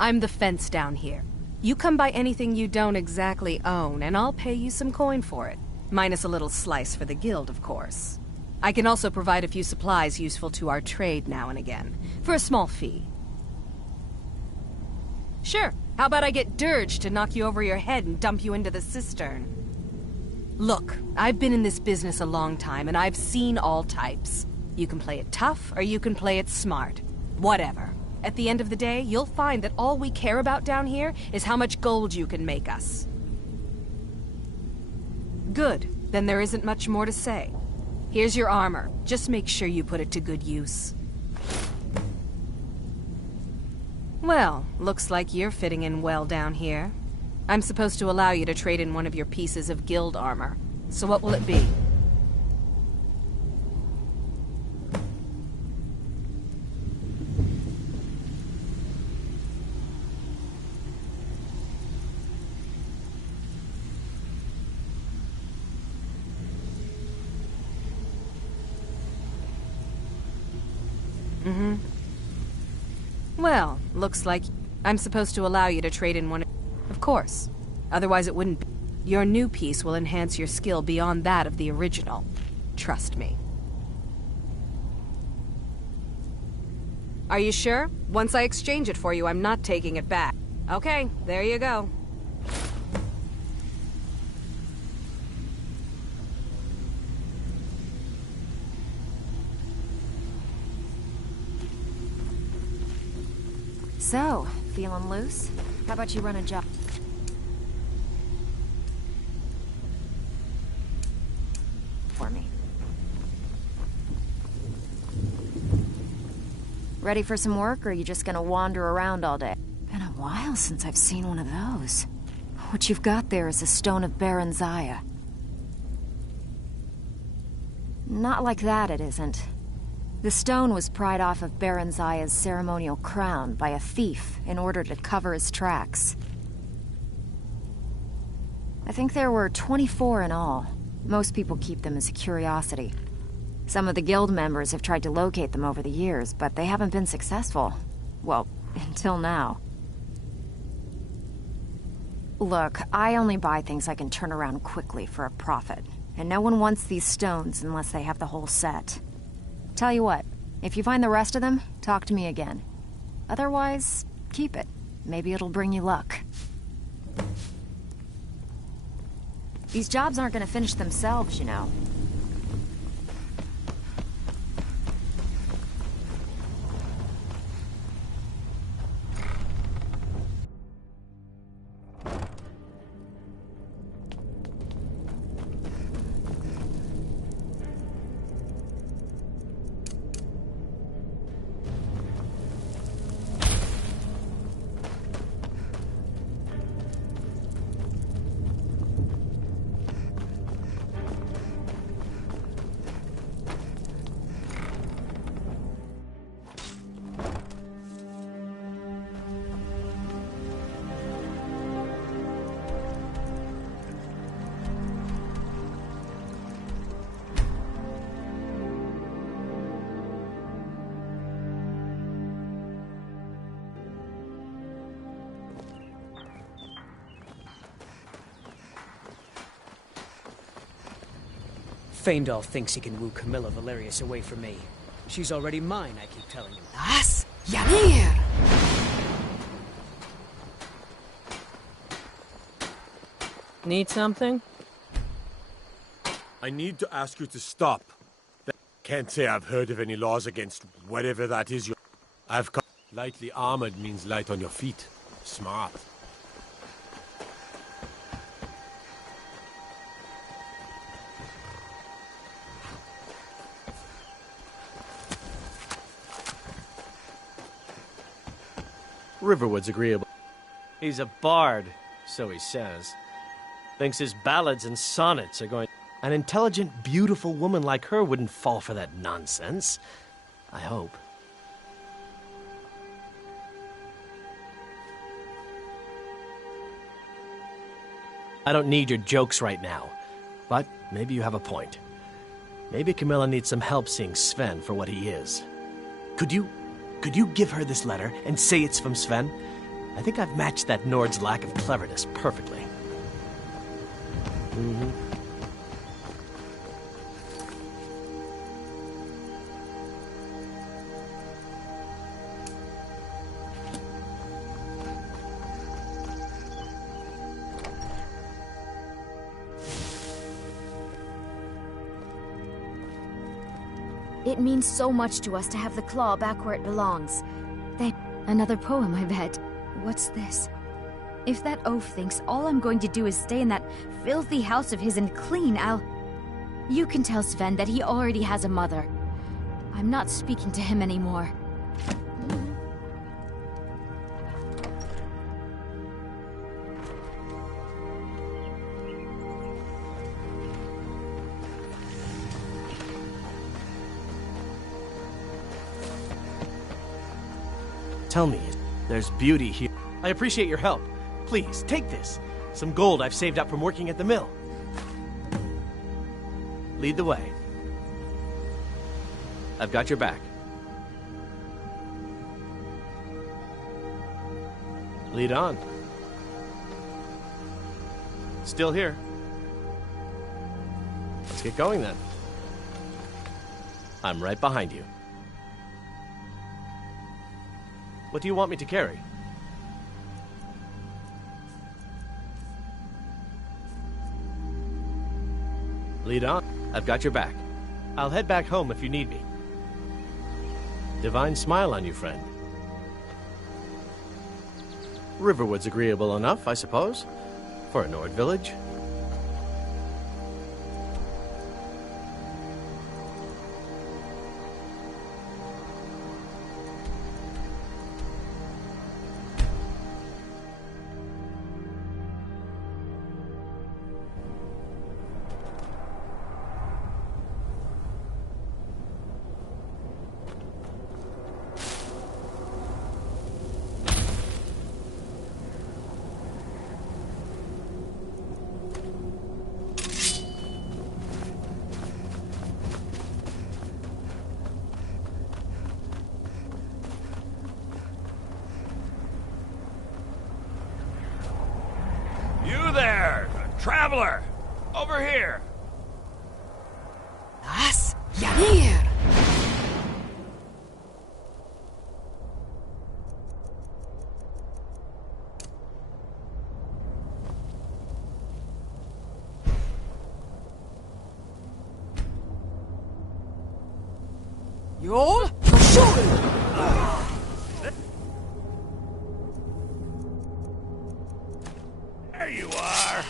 I'm the fence down here. You come by anything you don't exactly own, and I'll pay you some coin for it. Minus a little slice for the guild, of course. I can also provide a few supplies useful to our trade now and again, for a small fee. Sure, how about I get Dirge to knock you over your head and dump you into the cistern? Look, I've been in this business a long time, and I've seen all types. You can play it tough, or you can play it smart. Whatever. At the end of the day, you'll find that all we care about down here is how much gold you can make us. Good. Then there isn't much more to say. Here's your armor. Just make sure you put it to good use. Well, looks like you're fitting in well down here. I'm supposed to allow you to trade in one of your pieces of guild armor. So what will it be? Well, looks like I'm supposed to allow you to trade in one. Of course. Otherwise it wouldn't be. Your new piece will enhance your skill beyond that of the original. Trust me. Are you sure? Once I exchange it for you, I'm not taking it back. Okay, there you go. So, feeling loose? How about you run a job? For me. Ready for some work, or are you just gonna wander around all day? Been a while since I've seen one of those. What you've got there is a stone of Baron Zaya. Not like that, it isn't. The stone was pried off of Baron Zaya's ceremonial crown by a thief in order to cover his tracks. I think there were 24 in all. Most people keep them as a curiosity. Some of the guild members have tried to locate them over the years, but they haven't been successful. Well, until now. Look, I only buy things I can turn around quickly for a profit, and no one wants these stones unless they have the whole set. Tell you what, if you find the rest of them, talk to me again. Otherwise, keep it. Maybe it'll bring you luck. These jobs aren't gonna finish themselves, you know. Feindal thinks he can woo Camilla Valerius away from me. She's already mine, I keep telling him. Das Janir! Need something? I need to ask you to stop. Can't say I've heard of any laws against whatever that is. I've come. Lightly armored means light on your feet. Smart. Riverwood's agreeable. He's a bard, so he says. Thinks his ballads and sonnets are going... An intelligent, beautiful woman like her wouldn't fall for that nonsense. I hope. I don't need your jokes right now, but maybe you have a point. Maybe Camilla needs some help seeing Sven for what he is. Could you give her this letter and say it's from Sven? I think I've matched that Nord's lack of cleverness perfectly. It means so much to us to have the claw back where it belongs. Another poem, I bet. What's this? If that oaf thinks all I'm going to do is stay in that filthy house of his and clean, You can tell Sven that he already has a mother. I'm not speaking to him anymore. Tell me, there's beauty here. I appreciate your help. Please, take this. Some gold I've saved up from working at the mill. Lead the way. I've got your back. Lead on. Still here. Let's get going then. I'm right behind you. What do you want me to carry? Lead on. I've got your back. I'll head back home if you need me. Divine smile on you, friend. Riverwood's agreeable enough, I suppose, for a Nord village. Traveler! Over here! Das Janir! You'll shoot! There you are!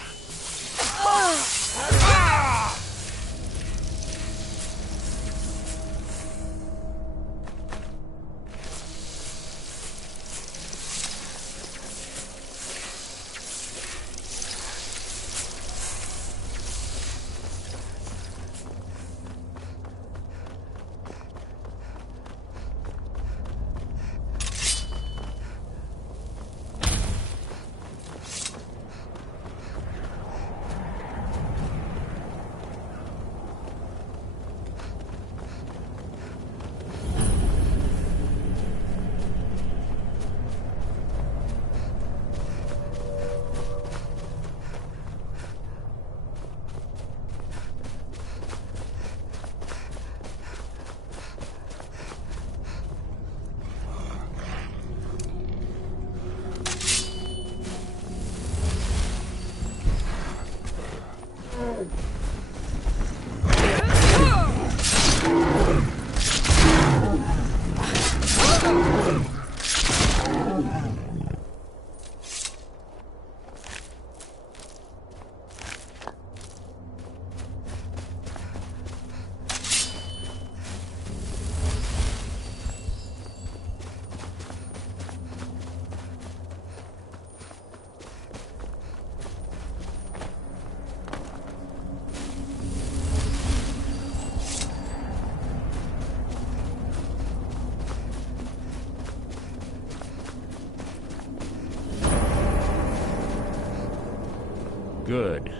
Good.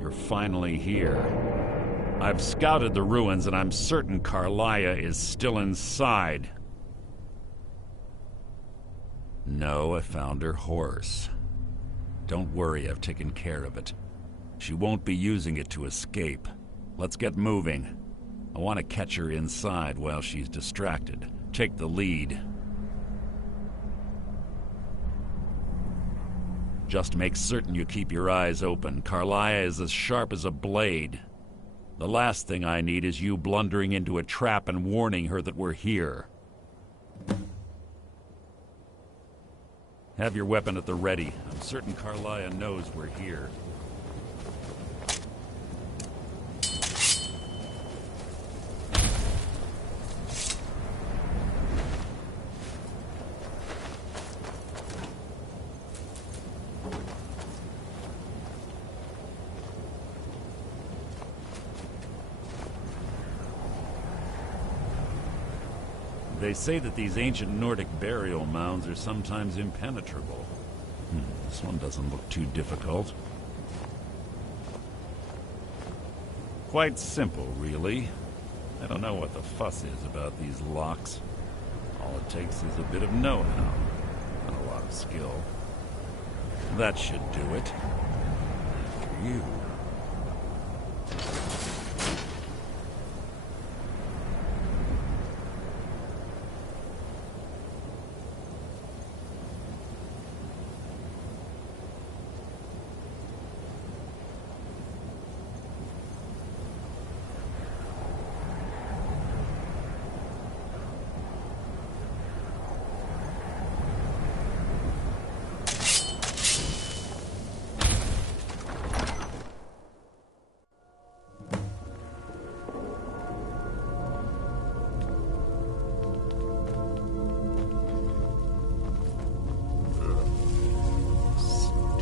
You're finally here. I've scouted the ruins, and I'm certain Carlia is still inside. No, I found her horse. Don't worry, I've taken care of it. She won't be using it to escape. Let's get moving. I want to catch her inside while she's distracted. Take the lead. Just make certain you keep your eyes open. Carlia is as sharp as a blade. The last thing I need is you blundering into a trap and warning her that we're here. Have your weapon at the ready. I'm certain Carlia knows we're here. They say that these ancient Nordic burial mounds are sometimes impenetrable. This one doesn't look too difficult. Quite simple, really. I don't know what the fuss is about these locks. All it takes is a bit of know-how, and a lot of skill. That should do it. For you.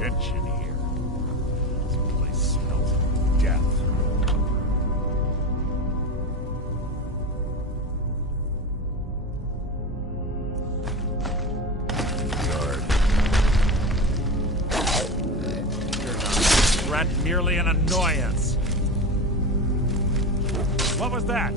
In here. This place smells of death. Guard. You're not a threat, merely an annoyance. What was that?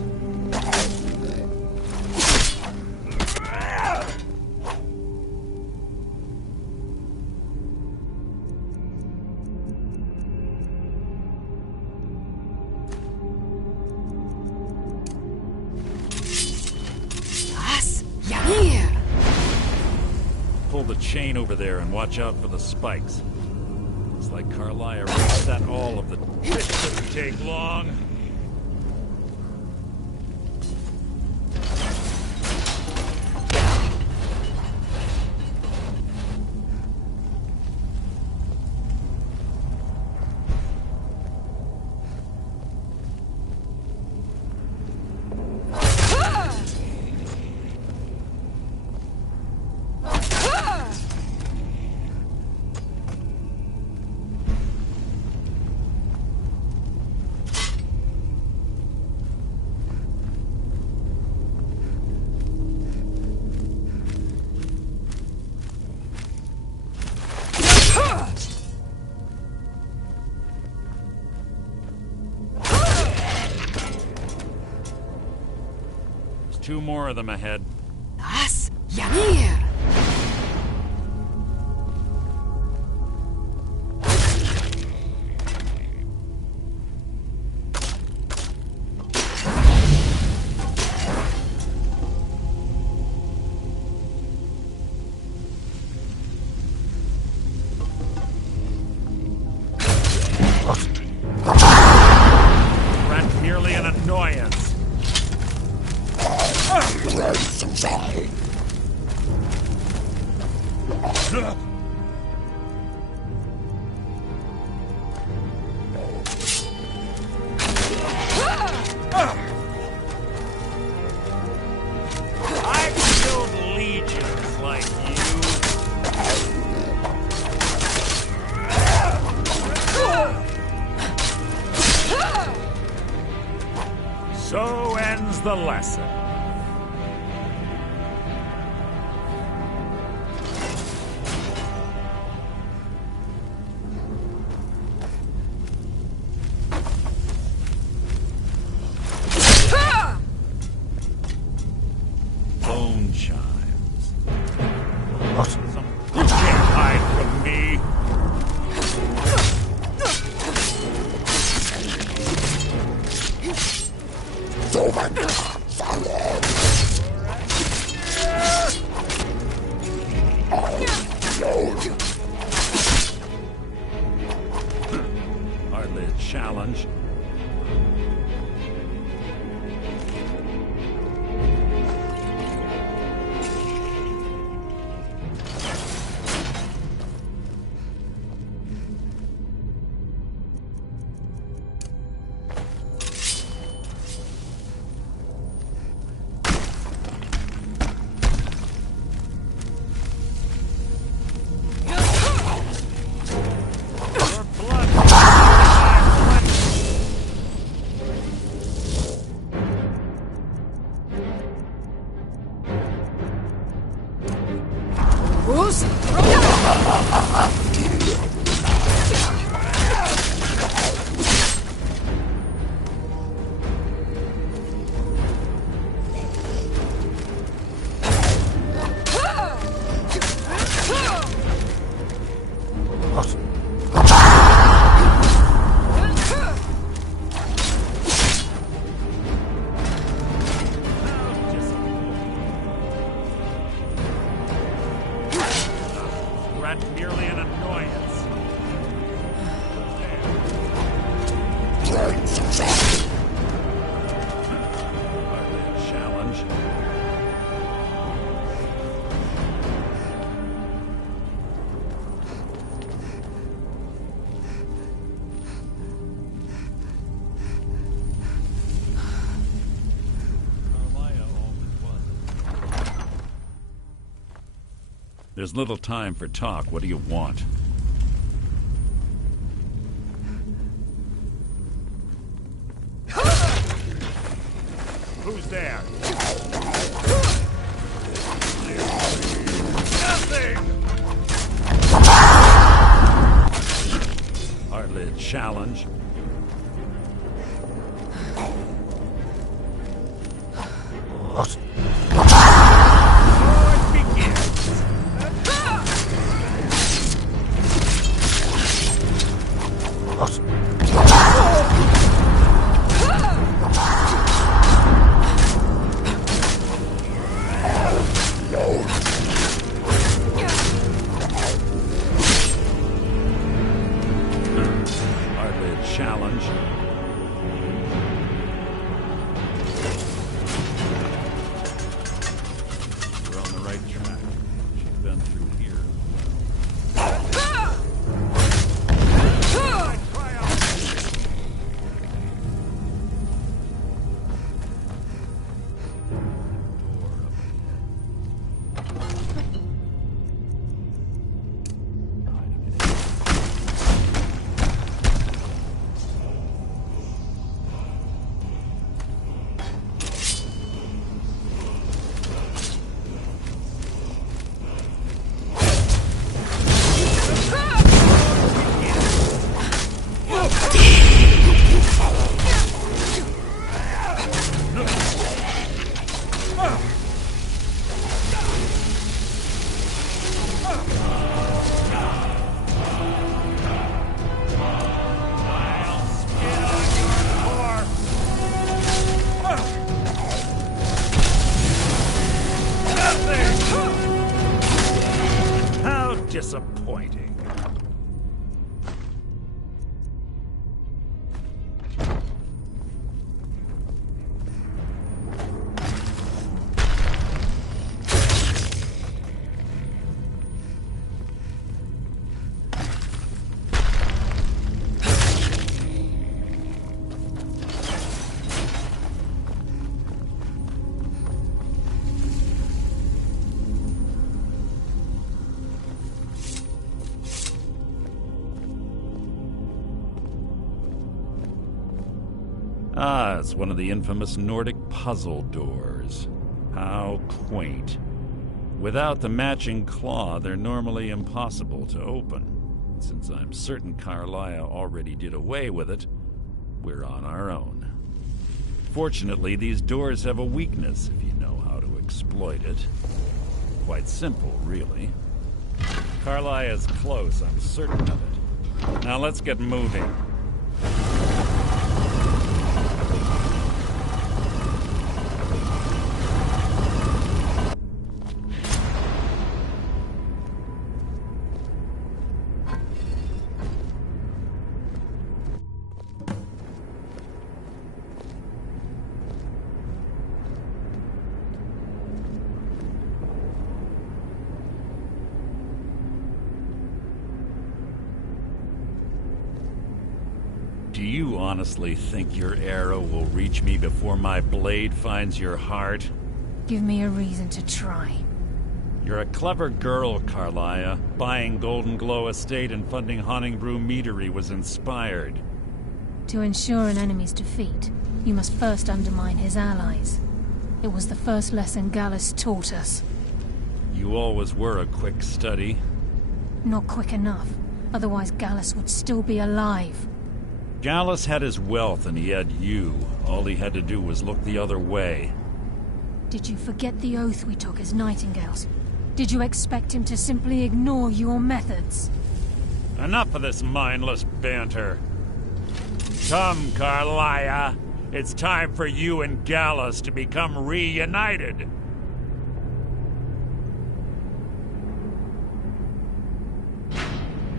Pull the chain over there and watch out for the spikes. Looks like Carlia reset all of the... This doesn't take long. Two more of them ahead. Nas Yanir! Rat merely an annoyance. I've killed legions like you. So ends the lesson. chimes. What? You can't hide from me! Hardly a challenge. Merely an annoyance. Hardly a challenge. There's little time for talk. What do you want? Who's there? Nothing! Hardly a challenge. What? Hardly a challenge. We're on the right track. She's been through here. How disappointing. Ah, it's one of the infamous Nordic puzzle doors. How quaint. Without the matching claw, they're normally impossible to open. Since I'm certain Carlia already did away with it, we're on our own. Fortunately, these doors have a weakness if you know how to exploit it. Quite simple, really. Carlia is close, I'm certain of it. Now let's get moving. Do you honestly think your arrow will reach me before my blade finds your heart? Give me a reason to try. You're a clever girl, Carlia. Buying Golden Glow Estate and funding Honningbrew Meadery was inspired. To ensure an enemy's defeat, you must first undermine his allies. It was the first lesson Gallus taught us. You always were a quick study. Not quick enough. Otherwise Gallus would still be alive. Gallus had his wealth and he had you. All he had to do was look the other way. Did you forget the oath we took as Nightingales? Did you expect him to simply ignore your methods? Enough of this mindless banter. Come, Carlia. It's time for you and Gallus to become reunited.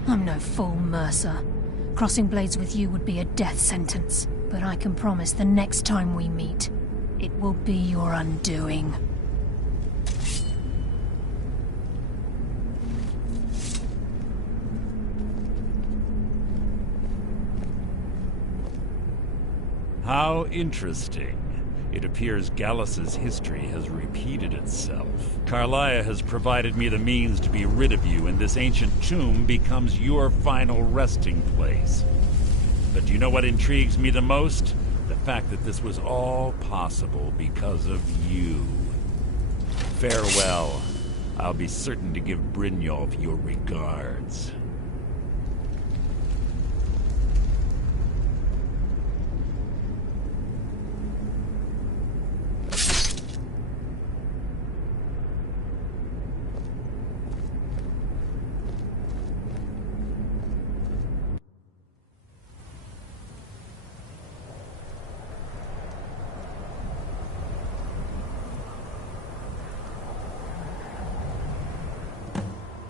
I'm no fool, Mercer. Crossing blades with you would be a death sentence, but I can promise the next time we meet, it will be your undoing. How interesting. It appears Gallus's history has repeated itself. Carlia has provided me the means to be rid of you, and this ancient tomb becomes your final resting place. But do you know what intrigues me the most? The fact that this was all possible because of you. Farewell. I'll be certain to give Brynjolf your regards.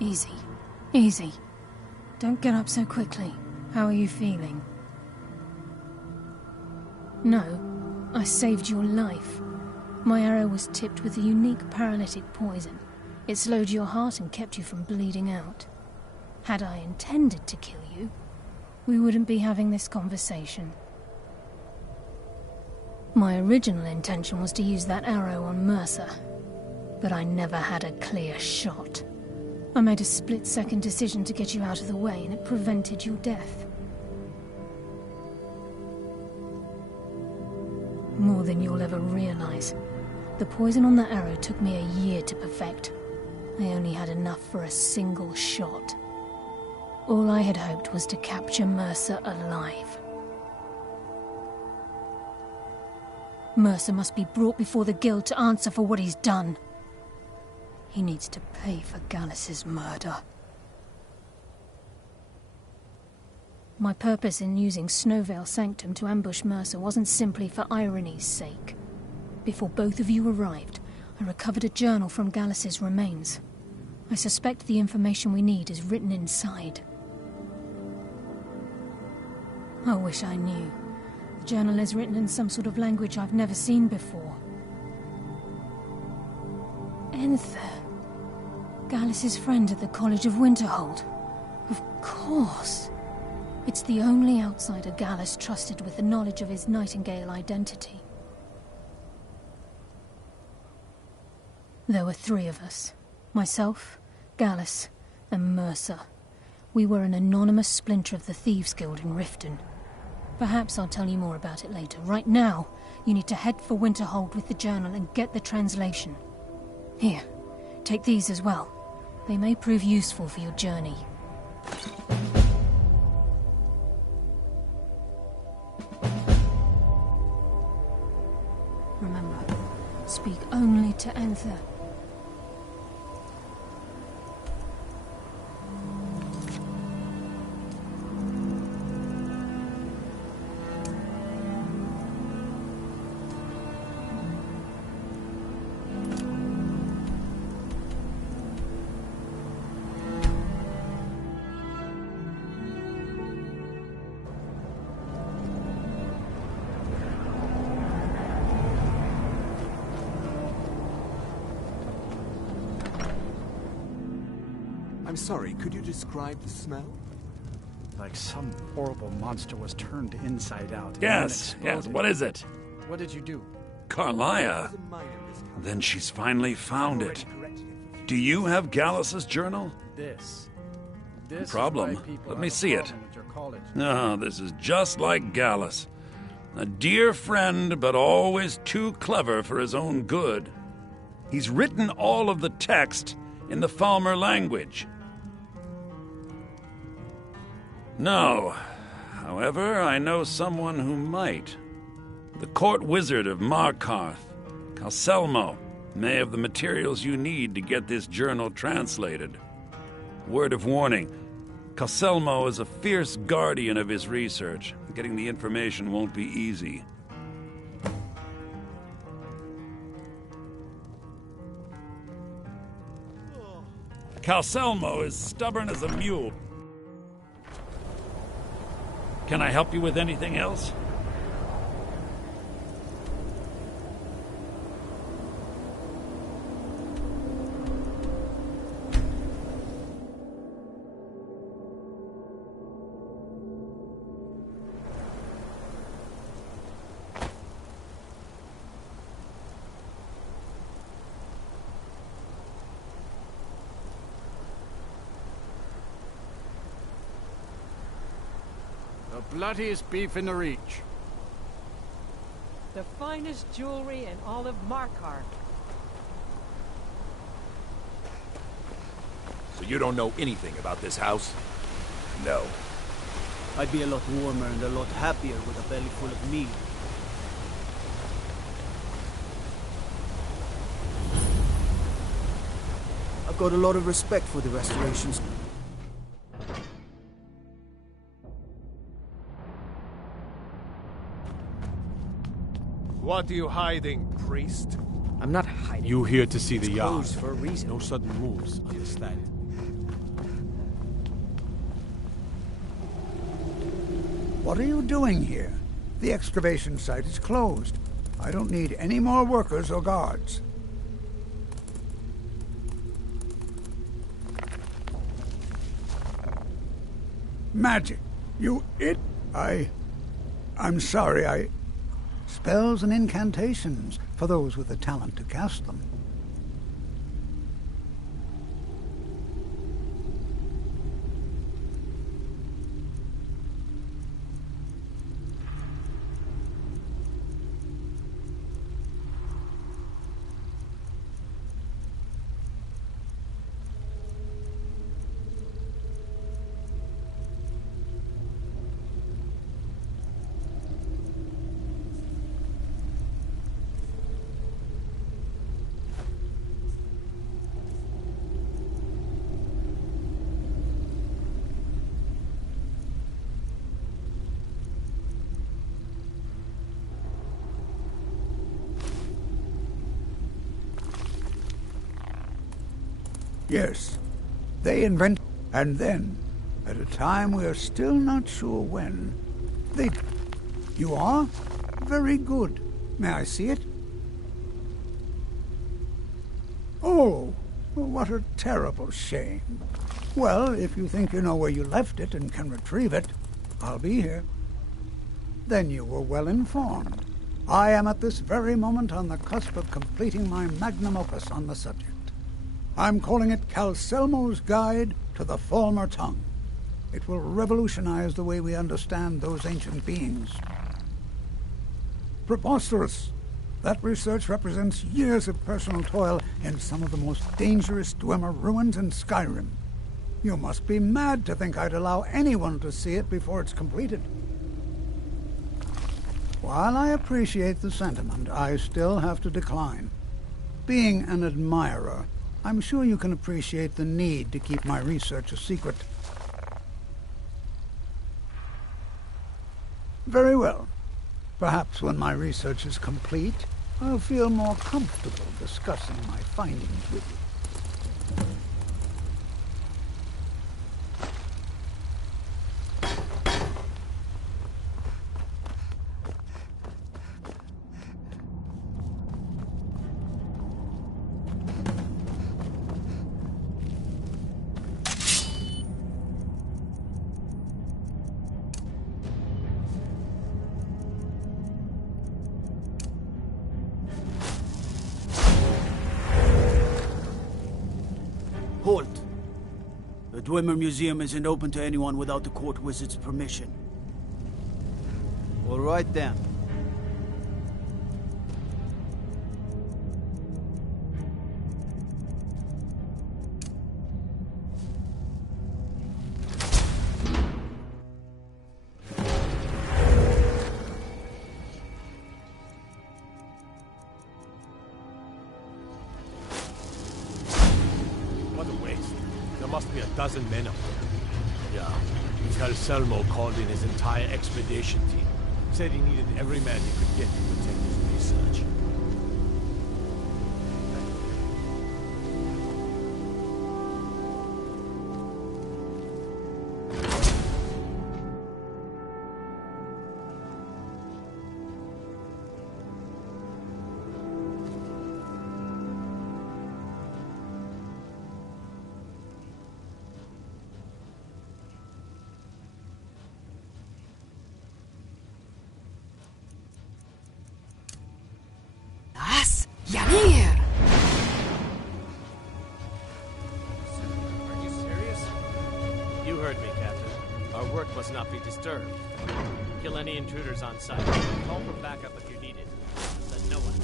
Easy. Easy. Don't get up so quickly. How are you feeling? No, I saved your life. My arrow was tipped with a unique paralytic poison. It slowed your heart and kept you from bleeding out. Had I intended to kill you, we wouldn't be having this conversation. My original intention was to use that arrow on Mercer, but I never had a clear shot. I made a split-second decision to get you out of the way, and it prevented your death. More than you'll ever realize. The poison on that arrow took me a year to perfect. I only had enough for a single shot. All I had hoped was to capture Mercer alive. Mercer must be brought before the Guild to answer for what he's done. He needs to pay for Gallus's murder. My purpose in using Snowvale Sanctum to ambush Mercer wasn't simply for irony's sake. Before both of you arrived, I recovered a journal from Gallus's remains. I suspect the information we need is written inside. I wish I knew. The journal is written in some sort of language I've never seen before. Enther. Gallus's friend at the College of Winterhold. Of course. It's the only outsider Gallus trusted with the knowledge of his Nightingale identity. There were 3 of us. Myself, Gallus, and Mercer. We were an anonymous splinter of the Thieves' Guild in Riften. Perhaps I'll tell you more about it later. Right now, you need to head for Winterhold with the journal and get the translation. Here, take these as well. They may prove useful for your journey. Remember, speak only to Anther. I'm sorry, could you describe the smell? Like some horrible monster was turned inside out. Yes, what is it? What did you do? Carlia? Then she's finally found it. Do you have Gallus's journal? This No is problem. why people Let me have a see it. problem with your college. No, this is just like Gallus. A dear friend, but always too clever for his own good. He's written all of the text in the Falmer language. No. However, I know someone who might. The court wizard of Markarth, Calselmo, may have the materials you need to get this journal translated. Word of warning, Calselmo is a fierce guardian of his research. Getting the information won't be easy. Calselmo is stubborn as a mule. Can I help you with anything else? The bloodiest beef in the Reach. The finest jewelry in all of Markarth. So you don't know anything about this house? No. I'd be a lot warmer and a lot happier with a belly full of meat. I've got a lot of respect for the restorations. What are you hiding, priest? I'm not hiding. You here to see the yard. Closed for a reason. No sudden moves, understand? What are you doing here? The excavation site is closed. I don't need any more workers or guards. Magic. I'm sorry, Spells and incantations for those with the talent to cast them. Yes, they invent, and then, at a time we are still not sure when, they... You are? Very good. May I see it? Oh, what a terrible shame. Well, if you think you know where you left it and can retrieve it, I'll be here. Then you were well informed. I am at this very moment on the cusp of completing my magnum opus on the subject. I'm calling it Calselmo's Guide to the Falmer Tongue. It will revolutionize the way we understand those ancient beings. Preposterous! That research represents years of personal toil in some of the most dangerous Dwemer ruins in Skyrim. You must be mad to think I'd allow anyone to see it before it's completed. While I appreciate the sentiment, I still have to decline. Being an admirer, I'm sure you can appreciate the need to keep my research a secret. Very well. Perhaps when my research is complete, I'll feel more comfortable discussing my findings with you. Halt! The Dwemer Museum isn't open to anyone without the court wizard's permission. All right then. Dozen men up there. Yeah. Mikael Selmo called in his entire expedition team. Said he needed every man he could get to protect his research. Yanir! Are you serious? You heard me, Captain. Our work must not be disturbed. Kill any intruders on site. Call for backup if you need it. Let no one.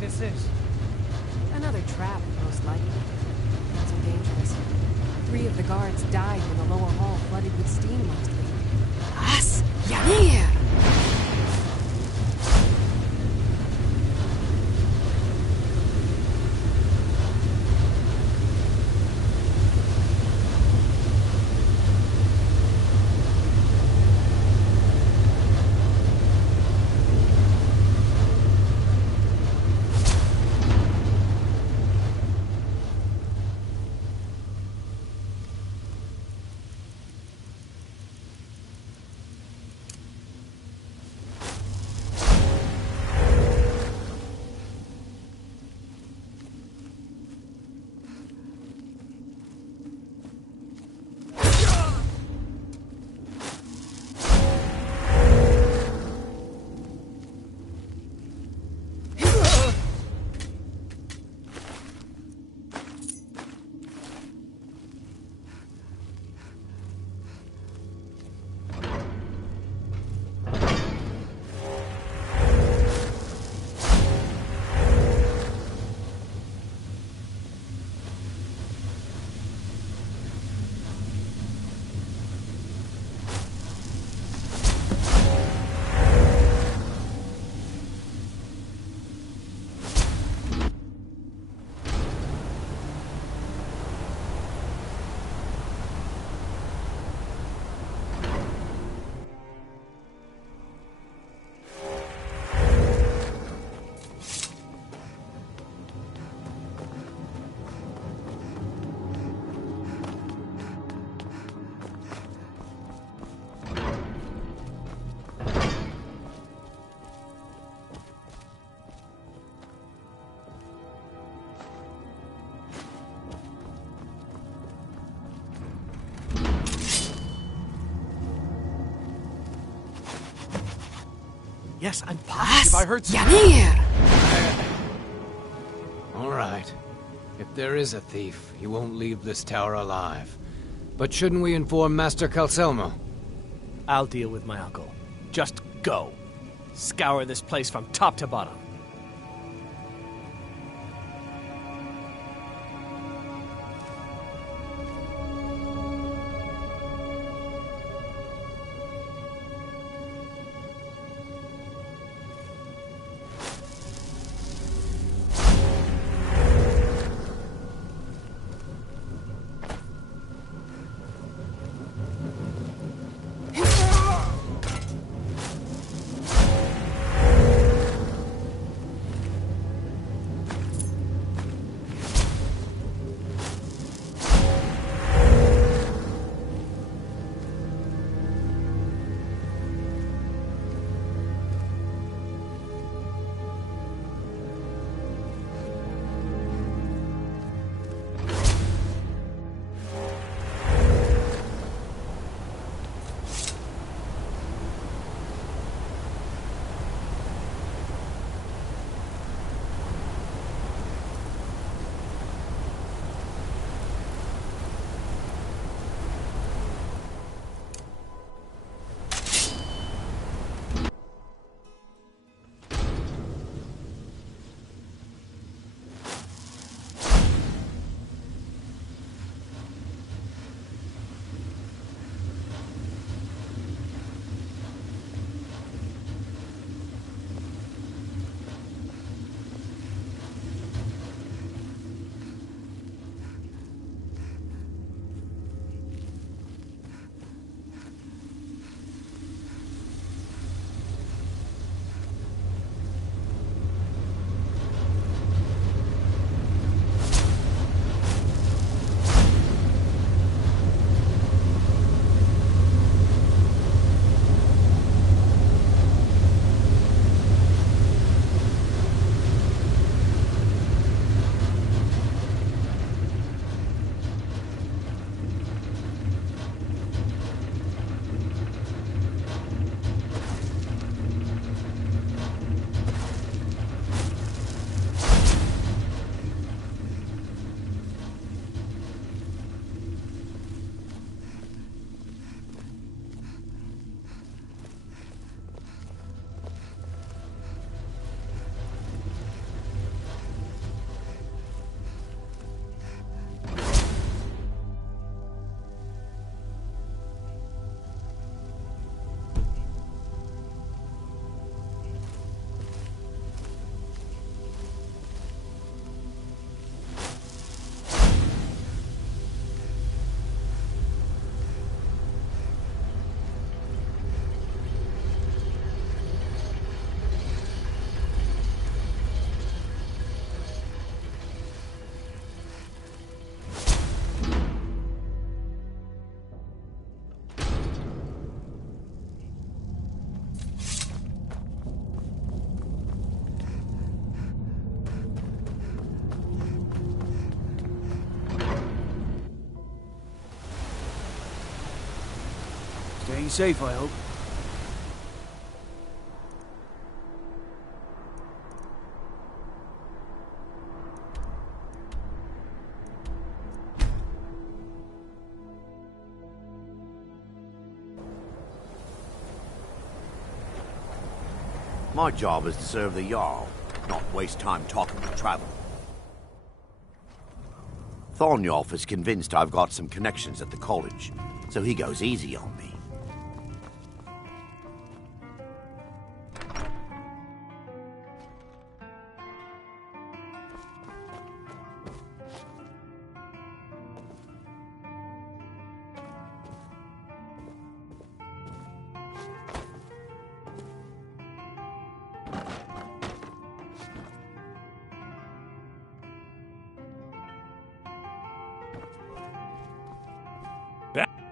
This is another trap, most likely. So dangerous. 3 of the guards died when the lower hall flooded with steam last week. As Yanir! Yes, I'm positive I heard All right. If there is a thief, he won't leave this tower alive. But shouldn't we inform Master Calcelmo? I'll deal with my uncle. Just go. Scour this place from top to bottom. Staying safe, I hope. My job is to serve the Jarl, not waste time talking to travel. Thornjolf is convinced I've got some connections at the college, so he goes easy on me.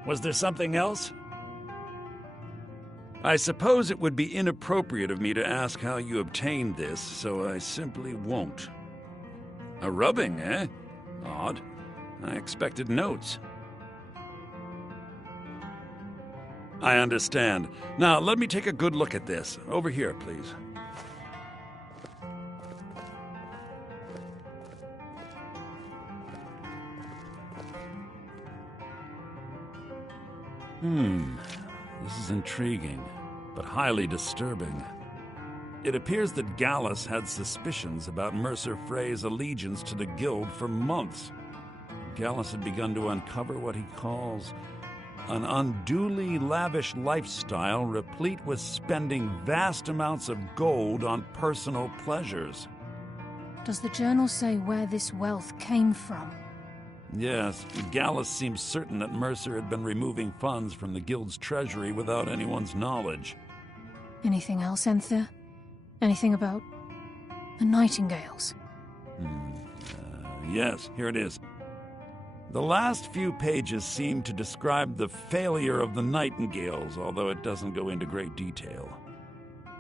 Was there something else? I suppose it would be inappropriate of me to ask how you obtained this, so I simply won't. A rubbing, eh? Odd. I expected notes. I understand. Now, let me take a good look at this. Over here, please. This is intriguing, but highly disturbing. It appears that Gallus had suspicions about Mercer Frey's allegiance to the Guild for months. Gallus had begun to uncover what he calls an unduly lavish lifestyle replete with spending vast amounts of gold on personal pleasures. Does the journal say where this wealth came from? Yes, Gallus seems certain that Mercer had been removing funds from the Guild's treasury without anyone's knowledge. Anything else, Enthir? Anything about the Nightingales? Yes, here it is. The last few pages seem to describe the failure of the Nightingales, although it doesn't go into great detail.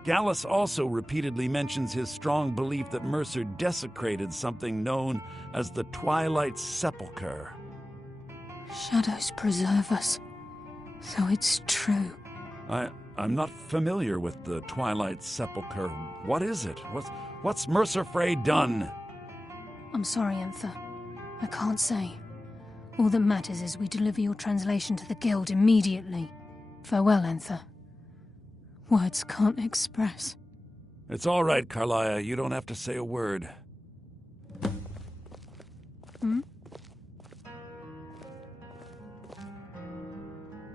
Gallus also repeatedly mentions his strong belief that Mercer desecrated something known as the Twilight Sepulchre. Shadows preserve us. So it's true. I'm not familiar with the Twilight Sepulchre. What is it? What's Mercer Frey done? I'm sorry, Enthir. I can't say. All that matters is we deliver your translation to the Guild immediately. Farewell, Enthir. Words can't express. It's all right, Carlia. You don't have to say a word.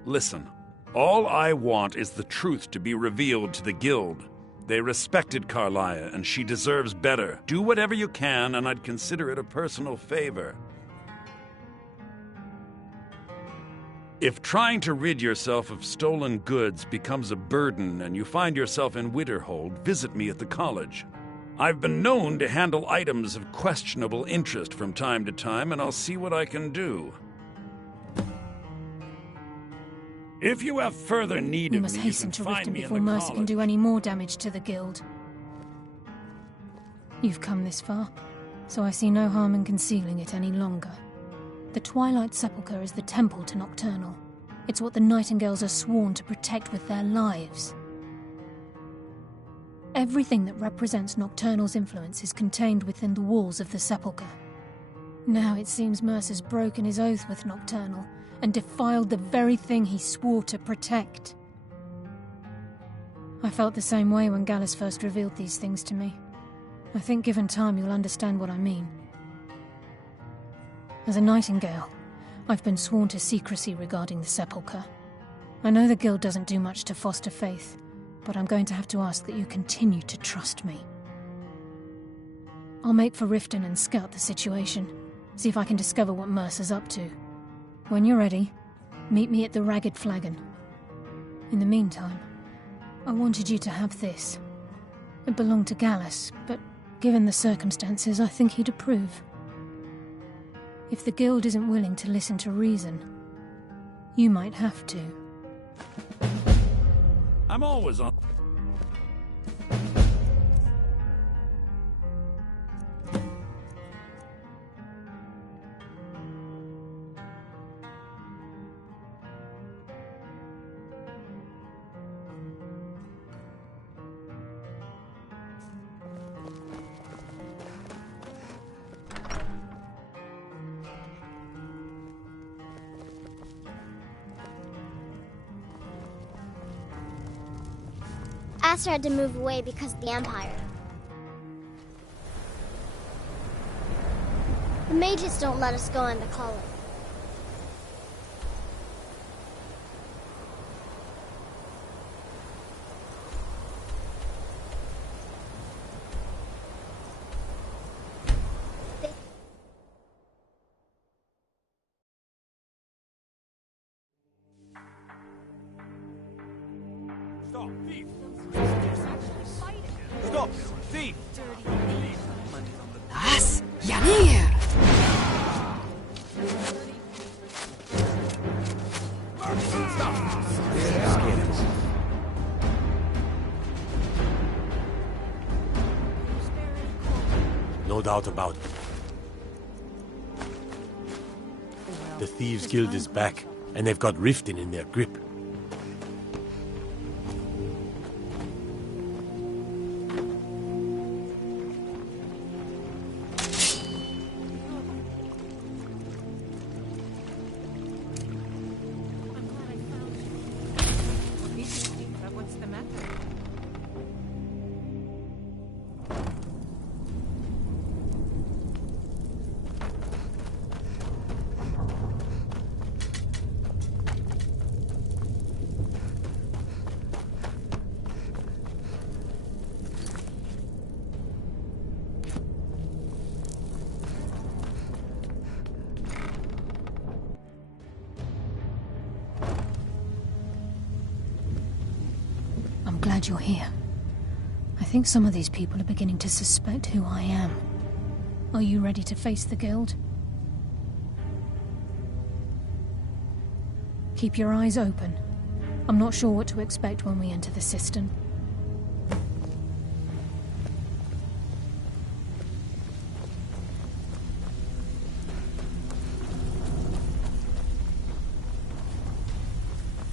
Listen, all I want is the truth to be revealed to the Guild. They respected Carlia, and she deserves better. Do whatever you can, and I'd consider it a personal favor. If trying to rid yourself of stolen goods becomes a burden and you find yourself in Winterhold, visit me at the college. I've been known to handle items of questionable interest from time to time, and I'll see what I can do. If you have further need of me, you can find me in the college. We must hasten to Riften before Mercer can do any more damage to the Guild. You've come this far, so I see no harm in concealing it any longer. The Twilight Sepulchre is the temple to Nocturnal. It's what the Nightingales are sworn to protect with their lives. Everything that represents Nocturnal's influence is contained within the walls of the Sepulchre. Now it seems Mercer's broken his oath with Nocturnal and defiled the very thing he swore to protect. I felt the same way when Gallus first revealed these things to me. I think given time you'll understand what I mean. As a Nightingale, I've been sworn to secrecy regarding the Sepulchre. I know the Guild doesn't do much to foster faith, but I'm going to have to ask that you continue to trust me. I'll make for Riften and scout the situation, see if I can discover what Mercer's up to. When you're ready, meet me at the Ragged Flagon. In the meantime, I wanted you to have this. It belonged to Gallus, but given the circumstances, I think he'd approve. If the Guild isn't willing to listen to reason, you might have to. I'm always on. Aster had to move away because of the Empire. The mages don't let us go into college. Stop, thief! Stop, thief! Was? Janir! No doubt about it. The Thieves' Guild is back, and they've got Riften in their grip. glad you're here. I think some of these people are beginning to suspect who I am. Are you ready to face the Guild? Keep your eyes open. I'm not sure what to expect when we enter the cistern.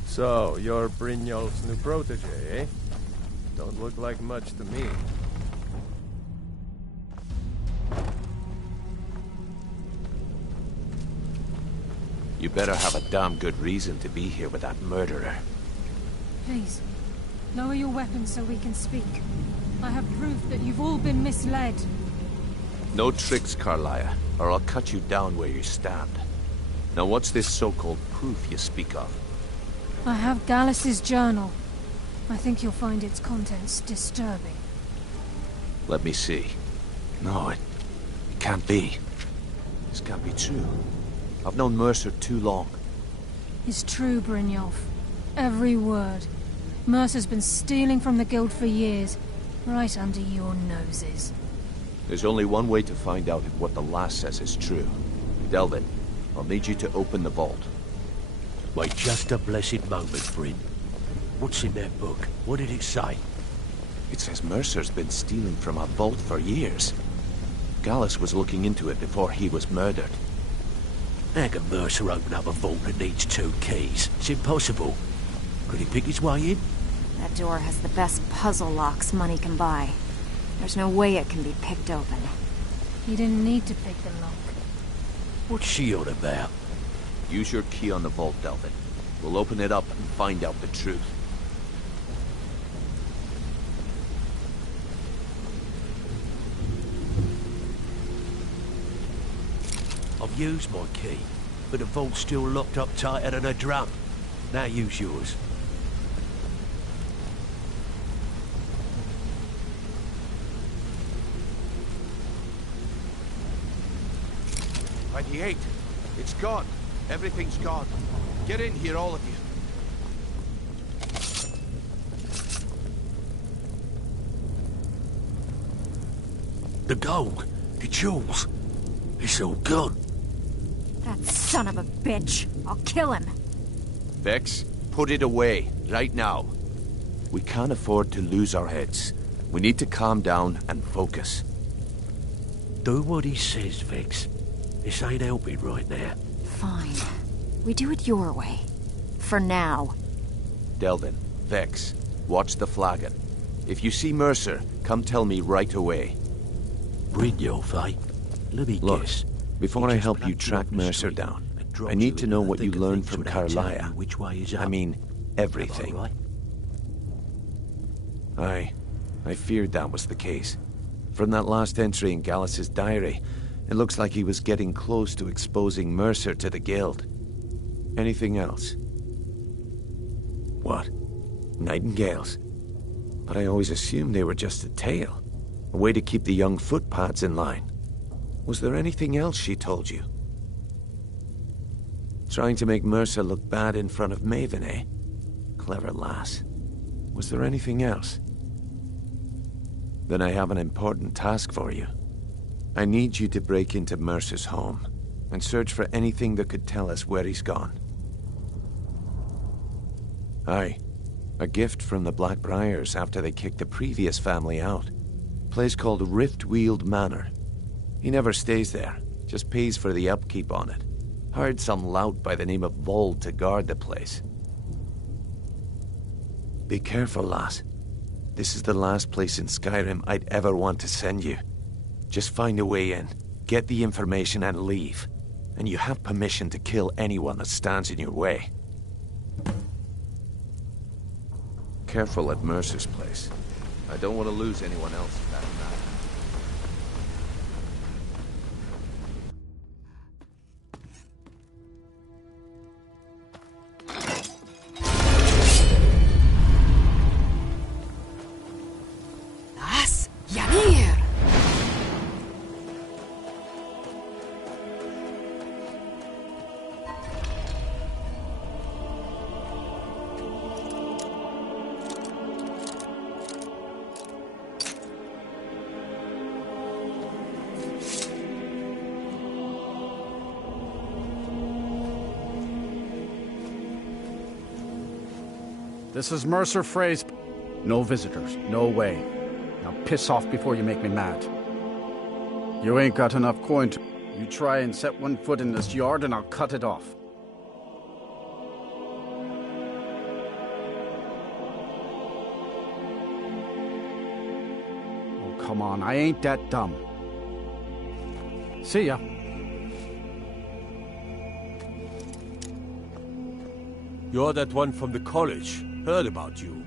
So, you're Brynjolf's new protege, eh? Don't look like much to me. You better have a damn good reason to be here with that murderer. Please, lower your weapons so we can speak. I have proof that you've all been misled. No tricks, Carlia, or I'll cut you down where you stand. Now what's this so-called proof you speak of? I have Gallus's journal. I think you'll find its contents disturbing. Let me see. No, it can't be. This can't be true. I've known Mercer too long. It's true, Brynjolf. Every word. Mercer's been stealing from the Guild for years, right under your noses. There's only one way to find out if what the lass says is true. Delvin, I'll need you to open the vault. Wait just a blessed moment, Bryn. What's in that book? What did it say? It says Mercer's been stealing from our vault for years. Gallus was looking into it before he was murdered. How can Mercer open up a vault that needs 2 keys? It's impossible. Could he pick his way in? That door has the best puzzle locks money can buy. There's no way it can be picked open. You didn't need to pick the lock. What's she on about? Use your key on the vault, Delvin. We'll open it up and find out the truth. I've used my key, but the vault's still locked up tighter than a drum. Now use yours. It's gone. Everything's gone. Get in here, all of you. The gold, the jewels, it's all gone. That son of a bitch. I'll kill him. Vex, put it away, right now. We can't afford to lose our heads. We need to calm down and focus. Do what he says, Vex. This ain't helping right now. Fine. We do it your way. For now. Delvin, Vex, watch the flagon. If you see Mercer, come tell me right away. Brynjolf, eh? Let me guess. Before I help you track Mercer down, I need to know what you learned from Carlia. Which way is up? I mean, everything. I feared that was the case. From that last entry in Gallus's diary, it looks like he was getting close to exposing Mercer to the Guild. Anything else? What? Nightingales? But I always assumed they were just a tale. A way to keep the young footpads in line. Was there anything else she told you? Trying to make Mercer look bad in front of Maven, eh? Clever lass. Was there anything else? Then I have an important task for you. I need you to break into Mercer's home and search for anything that could tell us where he's gone. Aye. A gift from the Blackbriars after they kicked the previous family out. Place called Riftweald Manor. He never stays there, just pays for the upkeep on it. Hired some lout by the name of Vold to guard the place. Be careful, lass. This is the last place in Skyrim I'd ever want to send you. Just find a way in, get the information and leave. And you have permission to kill anyone that stands in your way. Careful at Mercer's place. I don't want to lose anyone else for that matter. This is Mercer Frey's... No visitors. No way. Now piss off before you make me mad. You ain't got enough coin to... You try and set one foot in this yard and I'll cut it off. Oh, come on. I ain't that dumb. See ya. You're that one from the college. Heard about you.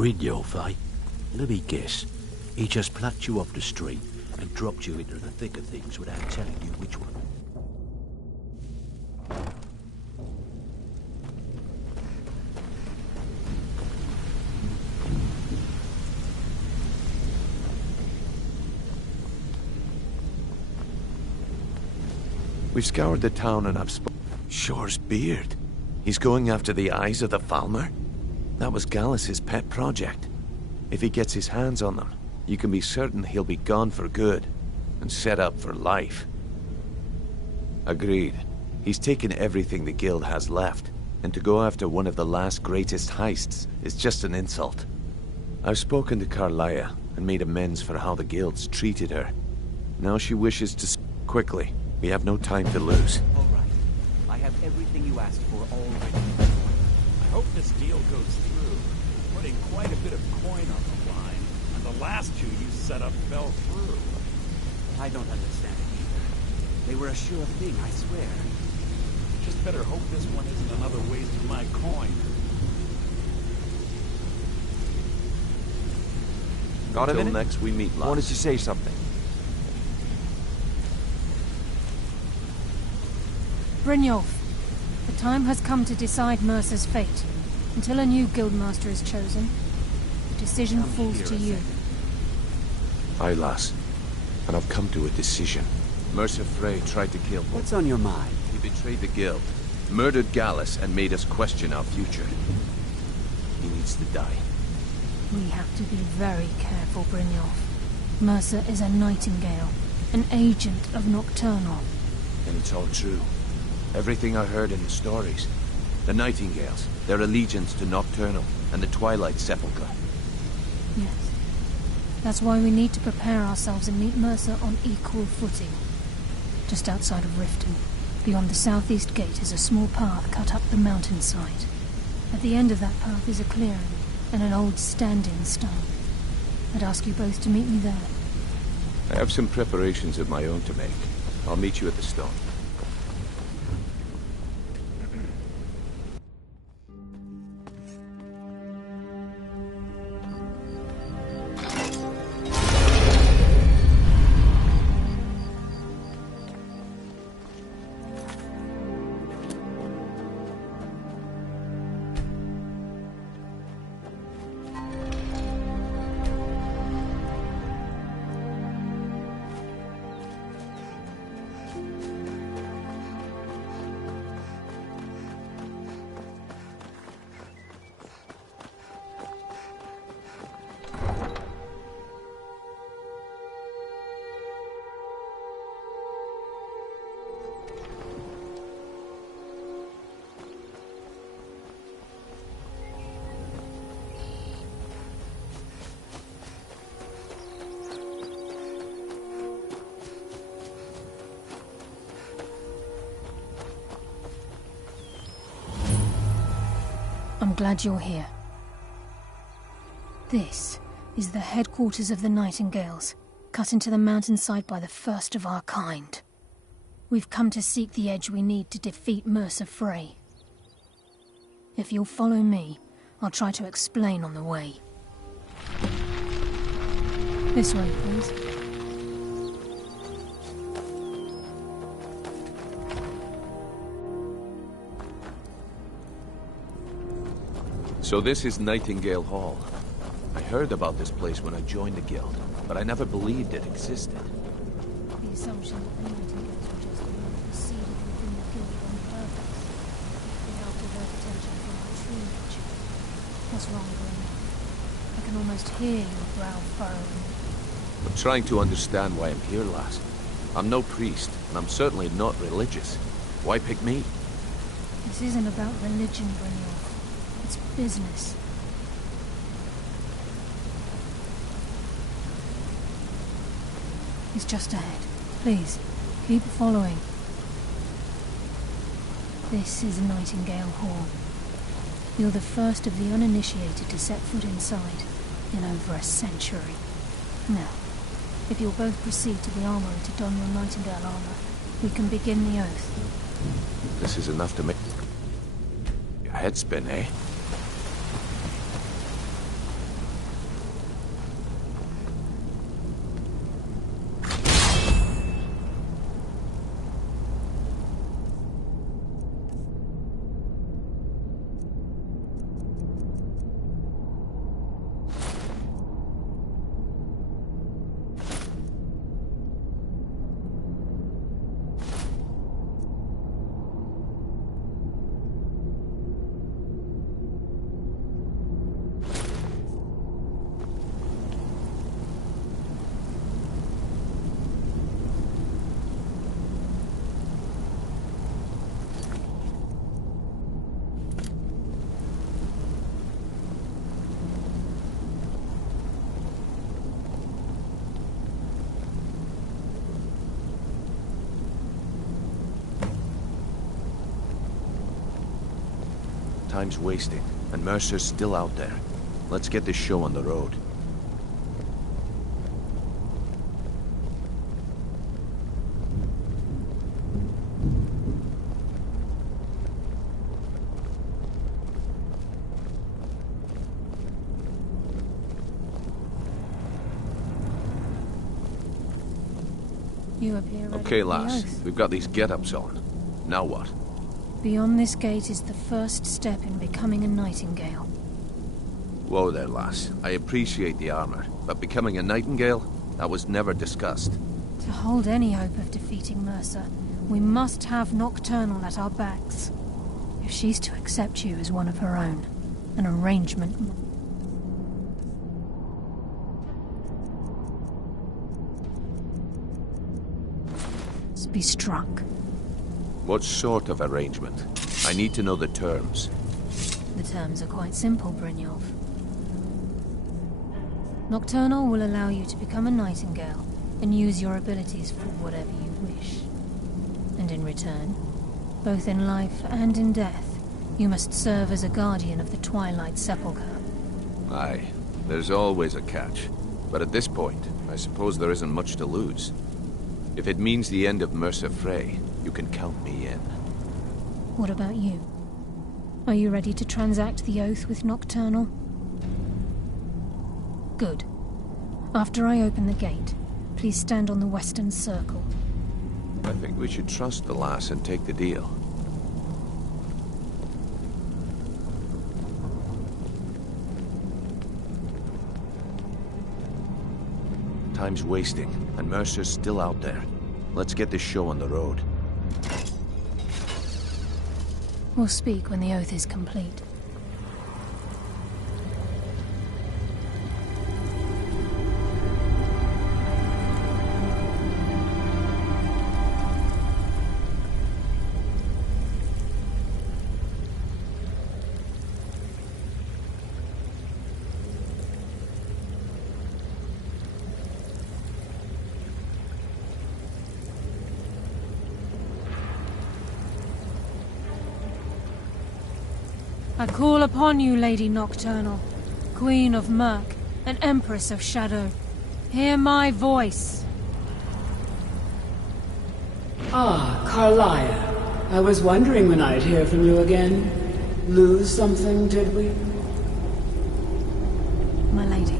Brynjolf, eh? Let me guess. He just plucked you off the street and dropped you into the thick of things without telling you which one. We've scoured the town and I've Shore's beard. He's going after the eyes of the Falmer? That was Gallus's pet project. If he gets his hands on them, you can be certain he'll be gone for good and set up for life. Agreed. He's taken everything the Guild has left, and to go after one of the last greatest heists is just an insult. I've spoken to Carlia and made amends for how the Guild's treated her. Now she wishes to quickly. We have no time to lose. All right. I have everything you asked for already. I hope this deal goes through. You're putting quite a bit of coin on the line, and the last two you set up fell through. I don't understand it either. They were a sure thing, I swear. Just better hope this one isn't another waste of my coin. Got a minute? Next we meet, lads. Wanted to say something. Brynjolf, the time has come to decide Mercer's fate. Until a new guildmaster is chosen, the decision falls to you. Aye, lass. And I've come to a decision. Mercer Frey tried to kill me. What's on your mind? He betrayed the Guild, murdered Gallus, and made us question our future. He needs to die. We have to be very careful, Brynjolf. Mercer is a Nightingale, an agent of Nocturnal. And it's all true. Everything I heard in the stories. The Nightingales, their allegiance to Nocturnal, and the Twilight Sepulchre. Yes. That's why we need to prepare ourselves and meet Mercer on equal footing. Just outside of Riften, beyond the southeast gate, is a small path cut up the mountainside. At the end of that path is a clearing, and an old stand-in stone. I'd ask you both to meet me there. I have some preparations of my own to make. I'll meet you at the stone. I'm glad you're here. This is the headquarters of the Nightingales, cut into the mountainside by the first of our kind. We've come to seek the edge we need to defeat Mercer Frey. If you'll follow me, I'll try to explain on the way. This way, please. So this is Nightingale Hall. I heard about this place when I joined the Guild, but I never believed it existed. The assumption that the Nightingales were just seated within the Guild on purpose, without divert attention from our true nature. What's wrong, Bruno? I can almost hear your brow furrowing. I'm trying to understand why I'm here, lass. I'm no priest, and I'm certainly not religious. Why pick me? This isn't about religion, Bruno. It's business. He's just ahead. Please, keep following. This is Nightingale Hall. You're the first of the uninitiated to set foot inside in over a century. Now, if you'll both proceed to the armory to don your Nightingale armor, we can begin the oath. This is enough to make your head spin, eh? Time's wasting, and Mercer's still out there. Let's get this show on the road. You appear ready Okay, for the lass. oath. We've got these get-ups on. Now what? Beyond this gate is the first step in becoming a nightingale. Whoa there, lass. I appreciate the armor, but becoming a nightingale? That was never discussed. To hold any hope of defeating Mercer, we must have Nocturnal at our backs. If she's to accept you as one of her own, an arrangement must be struck. What sort of arrangement? I need to know the terms. The terms are quite simple, Brynjolf. Nocturnal will allow you to become a nightingale and use your abilities for whatever you wish. And in return, both in life and in death, you must serve as a guardian of the Twilight Sepulchre. Aye, there's always a catch. But at this point, I suppose there isn't much to lose. If it means the end of Mercer Frey, you can count me in. What about you? Are you ready to transact the oath with Nocturnal? Good. After I open the gate, please stand on the western circle. I think we should trust the lass and take the deal. Time's wasting, and Mercer's still out there. Let's get this show on the road. We'll speak when the oath is complete. I call upon you, Lady Nocturnal, Queen of Murk and Empress of Shadow. Hear my voice. Ah, Carlia. I was wondering when I'd hear from you again. Lose something, did we? My lady,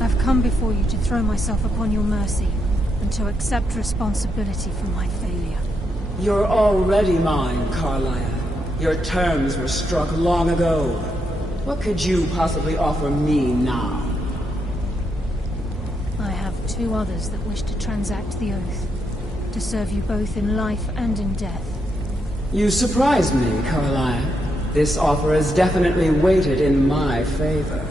I've come before you to throw myself upon your mercy and to accept responsibility for my failure. You're already mine, Carlia. Your terms were struck long ago. What could you possibly offer me now? I have two others that wish to transact the oath, to serve you both in life and in death. You surprise me, Carlia. This offer is definitely weighted in my favor.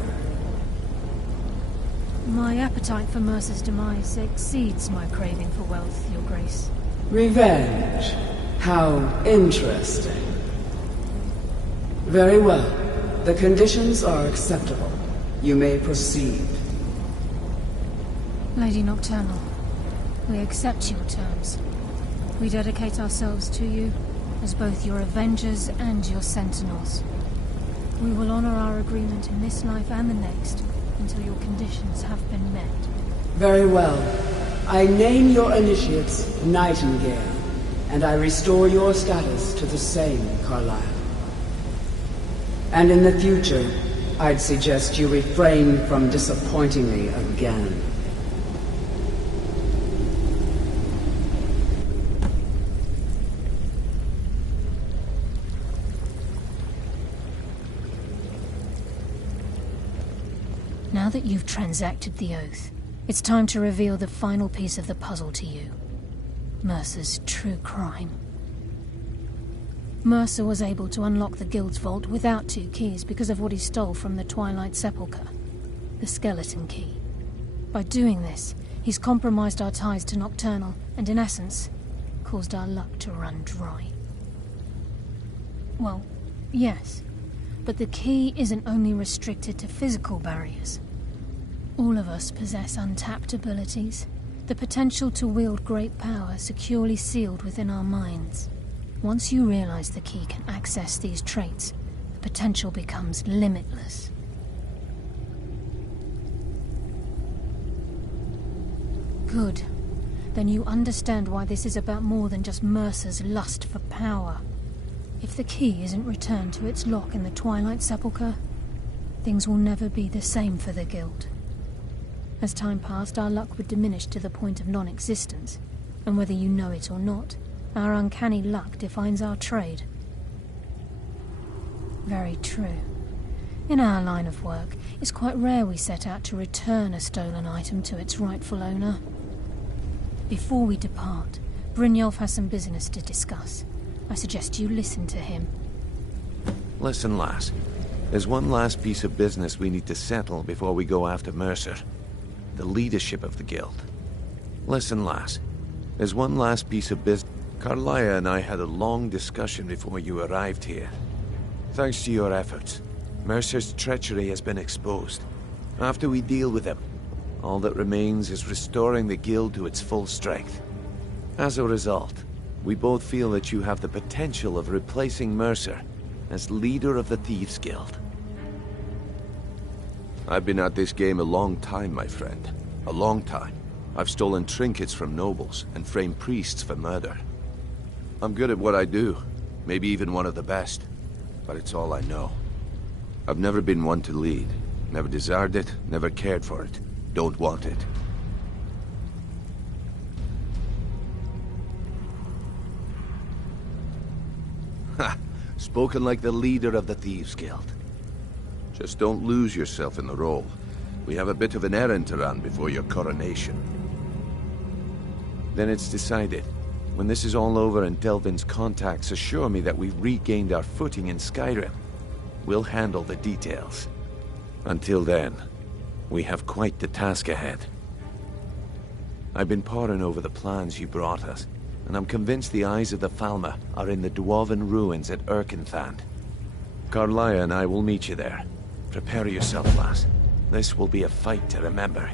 My appetite for Mercer's demise exceeds my craving for wealth, Your Grace. Revenge. How interesting. Very well. The conditions are acceptable. You may proceed. Lady Nocturnal, we accept your terms. We dedicate ourselves to you as both your avengers and your sentinels. We will honor our agreement in this life and the next until your conditions have been met. Very well. I name your initiates Nightingale, and I restore your status to the same, Carlisle. And in the future, I'd suggest you refrain from disappointing me again. Now that you've transacted the oath, it's time to reveal the final piece of the puzzle to you. Mercer's true crime. Mercer was able to unlock the Guild's vault without two keys because of what he stole from the Twilight Sepulchre, the skeleton key. By doing this, he's compromised our ties to Nocturnal and, in essence, caused our luck to run dry. Well, yes, but the key isn't only restricted to physical barriers. All of us possess untapped abilities, the potential to wield great power securely sealed within our minds. Once you realize the key can access these traits, potential becomes limitless. Good. Then you understand why this is about more than just Mercer's lust for power. If the key isn't returned to its lock in the Twilight Sepulchre, things will never be the same for the Guild. As time passed, our luck would diminish to the point of non-existence, and whether you know it or not, our uncanny luck defines our trade. Very true. In our line of work, it's quite rare we set out to return a stolen item to its rightful owner. Before we depart, Brynjolf has some business to discuss. I suggest you listen to him. Listen, lass. There's one last piece of business we need to settle before we go after Mercer. The leadership of the Guild. Listen, lass. There's one last piece of business. Carlia and I had a long discussion before you arrived here. Thanks to your efforts, Mercer's treachery has been exposed. After we deal with him, all that remains is restoring the Guild to its full strength. As a result, we both feel that you have the potential of replacing Mercer as leader of the Thieves Guild. I've been at this game a long time, my friend. A long time. I've stolen trinkets from nobles and framed priests for murder. I'm good at what I do, maybe even one of the best, but it's all I know. I've never been one to lead. Never desired it, never cared for it. Don't want it. Ha! Spoken like the leader of the Thieves Guild. Just don't lose yourself in the role. We have a bit of an errand to run before your coronation. Then it's decided. When this is all over and Delvin's contacts assure me that we've regained our footing in Skyrim, we'll handle the details. Until then, we have quite the task ahead. I've been poring over the plans you brought us, and I'm convinced the eyes of the Falmer are in the Dwarven ruins at Erkenthand. Carlia and I will meet you there. Prepare yourself, lass. This will be a fight to remember.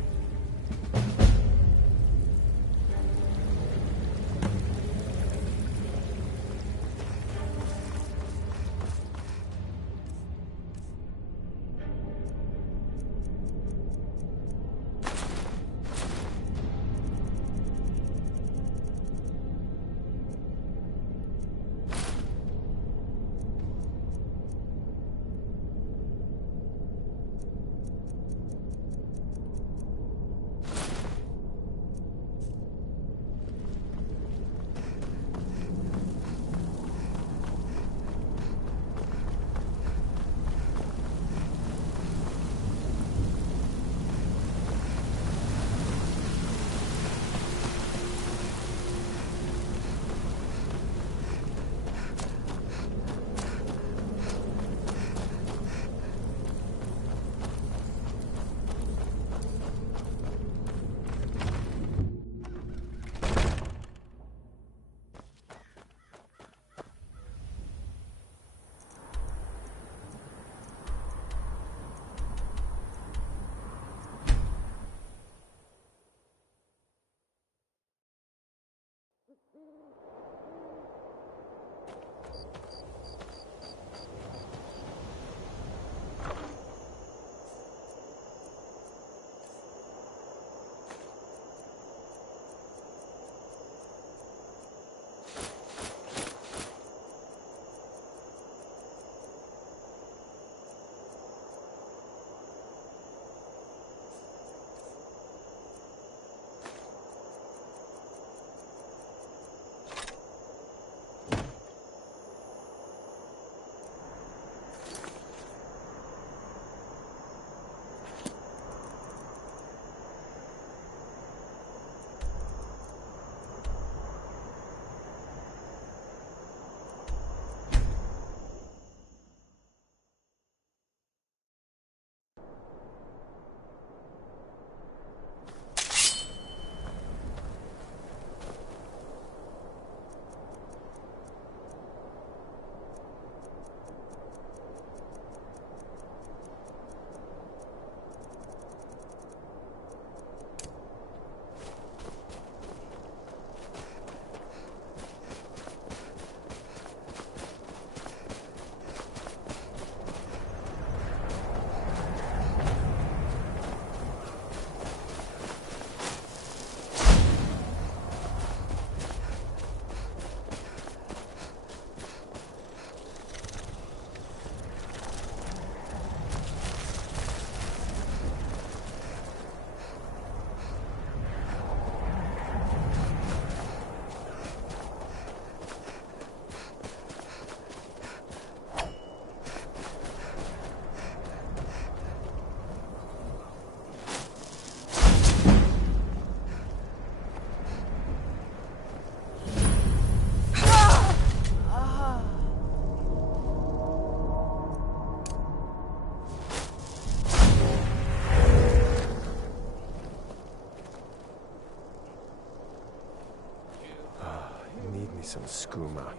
some skooma.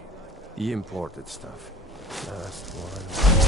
The imported stuff. Last one.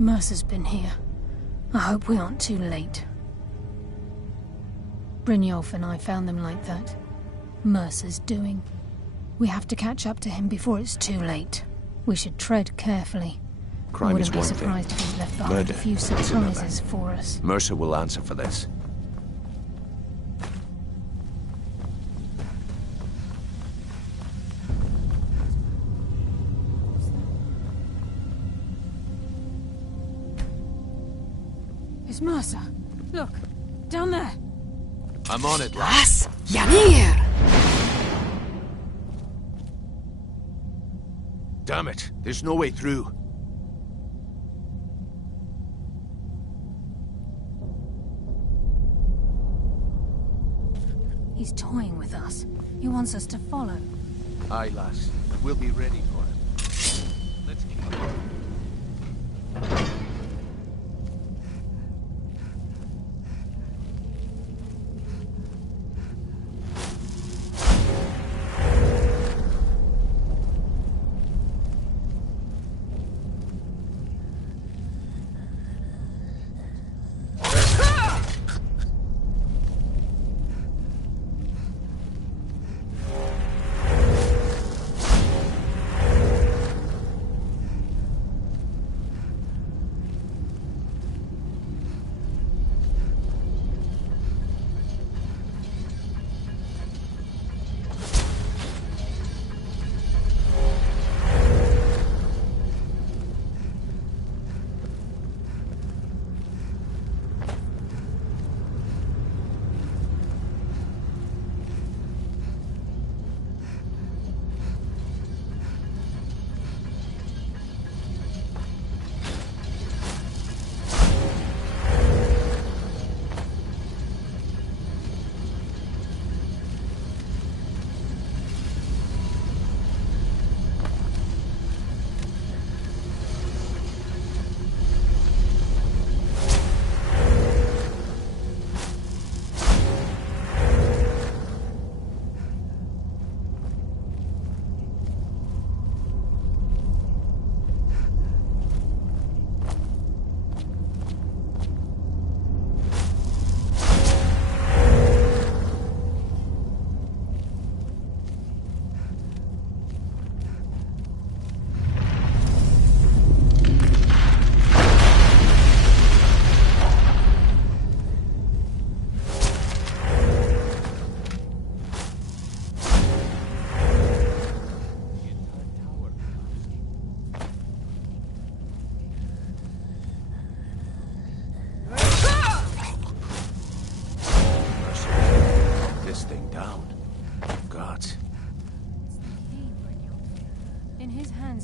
Mercer's been here. I hope we aren't too late. Brynjolf and I found them like that. Mercer's doing. We have to catch up to him before it's too late. We should tread carefully. Crime is one thing. I wouldn't be surprised if he left behind Murder a few is surprises for us. Mercer will answer for this. It's Mercer. Look, down there. I'm on it, Las Yanir! Damn it, there's no way through. He's toying with us. He wants us to follow. Aye, lass. We'll be ready for it. Let's keep going.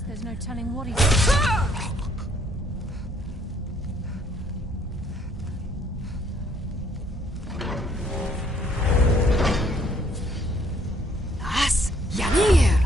There's no telling what he's... Las Yanir!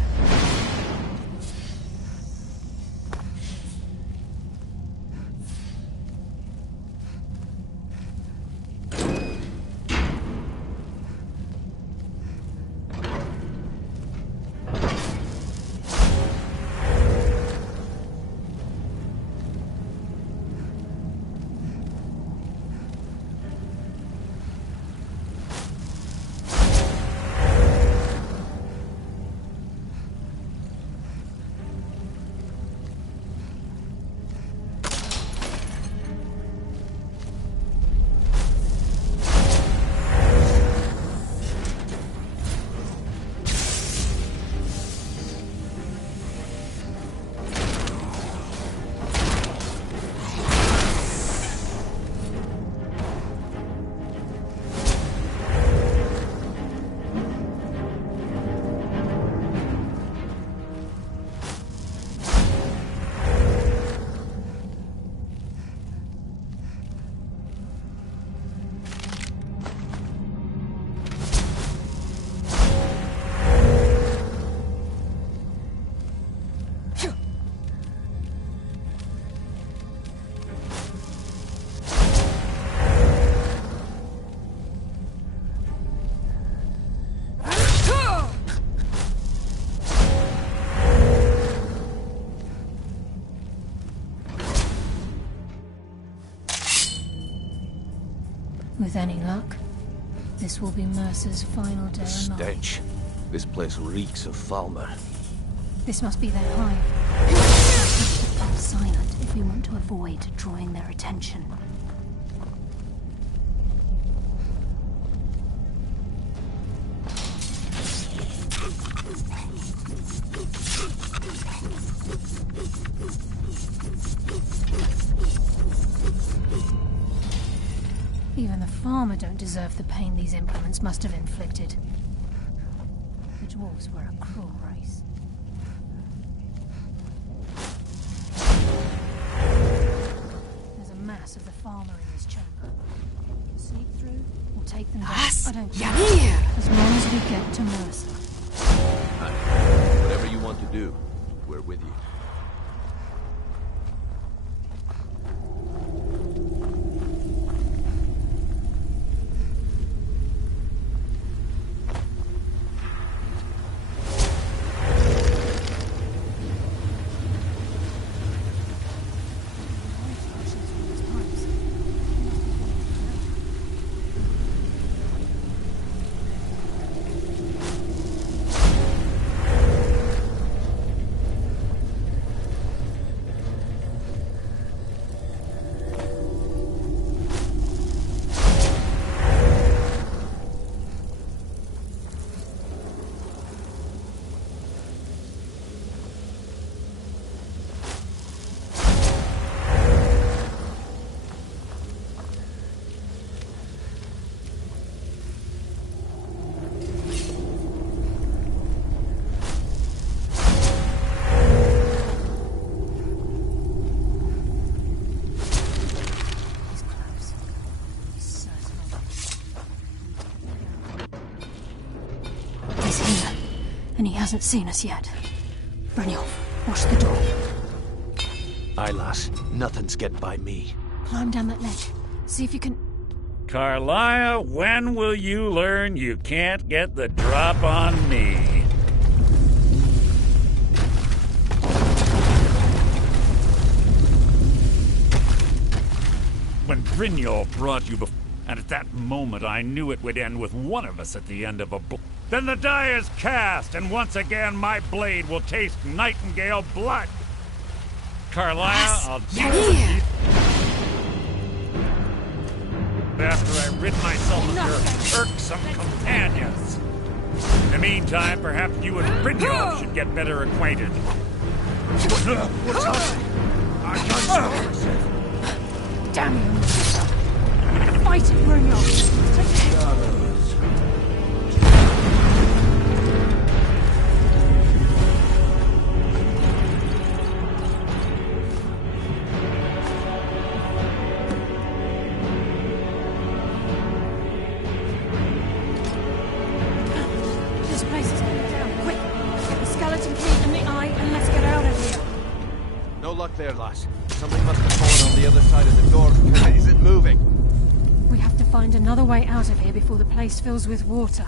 With any luck, this will be Mercer's final day alive. Stench. This place reeks of Falmer. This must be their hive. We must become silent if we want to avoid drawing their attention. Even the farmer don't deserve the pain these implements must have inflicted. The dwarves were a cruel race. There's a mass of the farmer in this chamber. We can sneak through or take them down. I don't care. As long as we get to Mercer. Whatever you want to do, we're with you. And he hasn't seen us yet. Brynjolf, watch the door. Aye, lass. Nothing's getting by me. Climb down that ledge. See if you can... Carlisle, when will you learn you can't get the drop on me? When Brynjolf brought you before, and at that moment I knew it would end with one of us at the end of a Then the die is cast, and once again my blade will taste Nightingale blood. Carlisle, I'll deal with you after I rid myself of your irksome companions. In the meantime, perhaps you and Brynjolf should get better acquainted. What's happening? I can't see. Damn you! Fight it, Brynjolf! Take the hit! There, lass. Something must have fallen on the other side of the door. Is it moving? We have to find another way out of here before the place fills with water.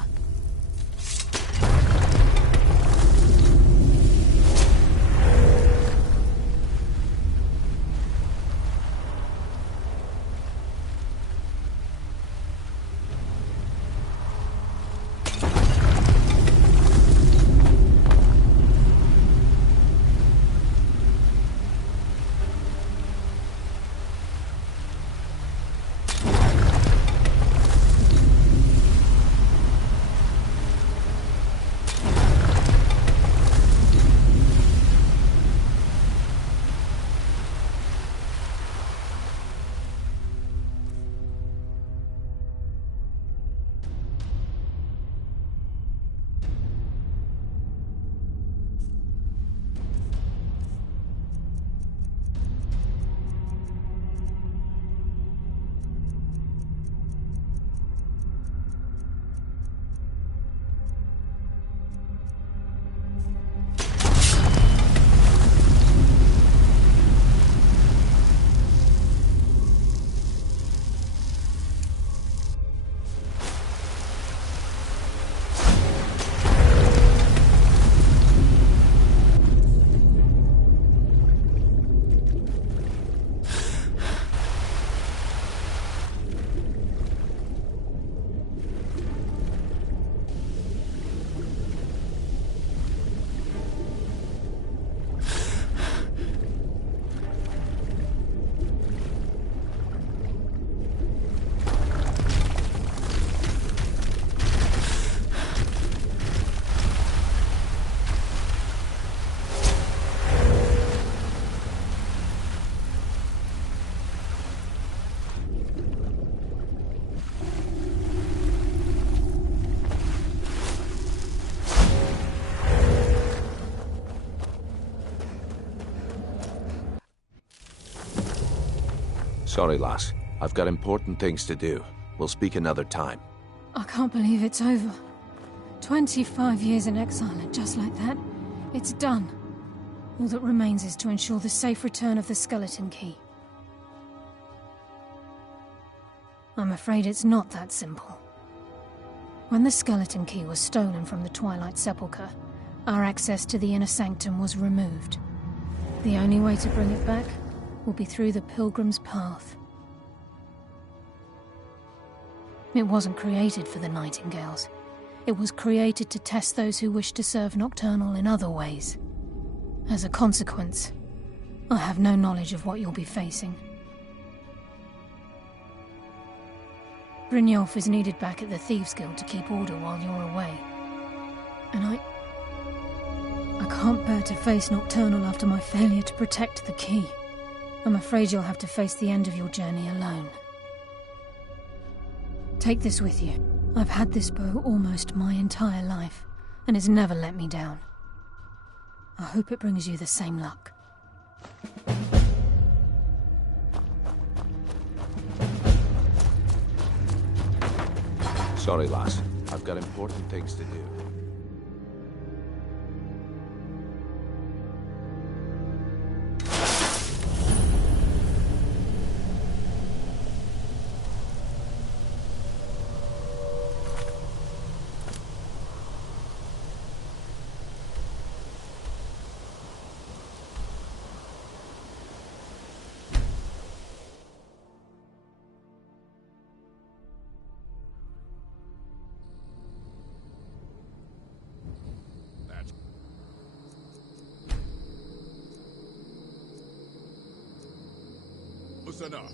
Sorry, lass. I've got important things to do. We'll speak another time. I can't believe it's over. 25 years in exile, and just like that, it's done. All that remains is to ensure the safe return of the skeleton key. I'm afraid it's not that simple. When the skeleton key was stolen from the Twilight Sepulchre, our access to the inner sanctum was removed. The only way to bring it back will be through the Pilgrim's Path. It wasn't created for the Nightingales. It was created to test those who wish to serve Nocturnal in other ways. As a consequence, I have no knowledge of what you'll be facing. Brynjolf is needed back at the Thieves Guild to keep order while you're away. And I can't bear to face Nocturnal after my failure to protect the key. I'm afraid you'll have to face the end of your journey alone. Take this with you. I've had this bow almost my entire life, and it's never let me down. I hope it brings you the same luck. Sorry, lass. I've got important things to do. Enough.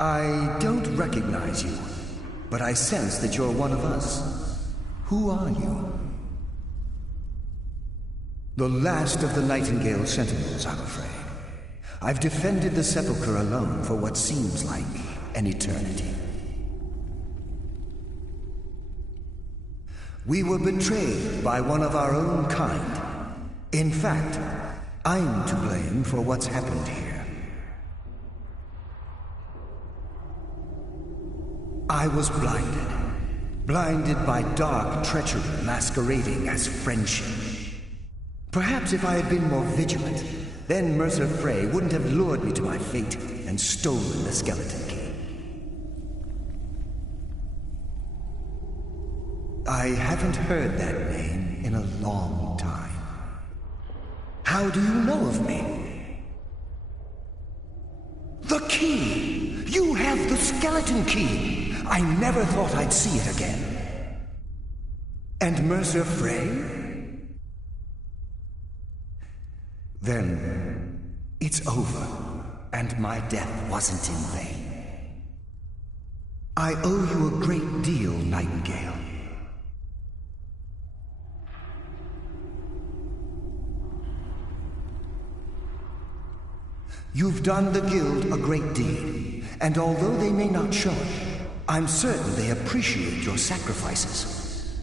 I don't recognize you, but I sense that you're one of us. Who are you? The last of the Nightingale Sentinels, I'm afraid. I've defended the Sepulchre alone for what seems like an eternity. We were betrayed by one of our own kind. In fact, I'm to blame for what's happened here. I was blinded. Blinded by dark treachery masquerading as friendship. Perhaps if I had been more vigilant, then Mercer Frey wouldn't have lured me to my fate and stolen the skeleton key. I haven't heard that name in a long time. How do you know of me? The key! You have the skeleton key! I never thought I'd see it again. And Mercer Frey? Then it's over, and my death wasn't in vain. I owe you a great deal, Nightingale. You've done the Guild a great deed, and although they may not show it, I'm certain they appreciate your sacrifices.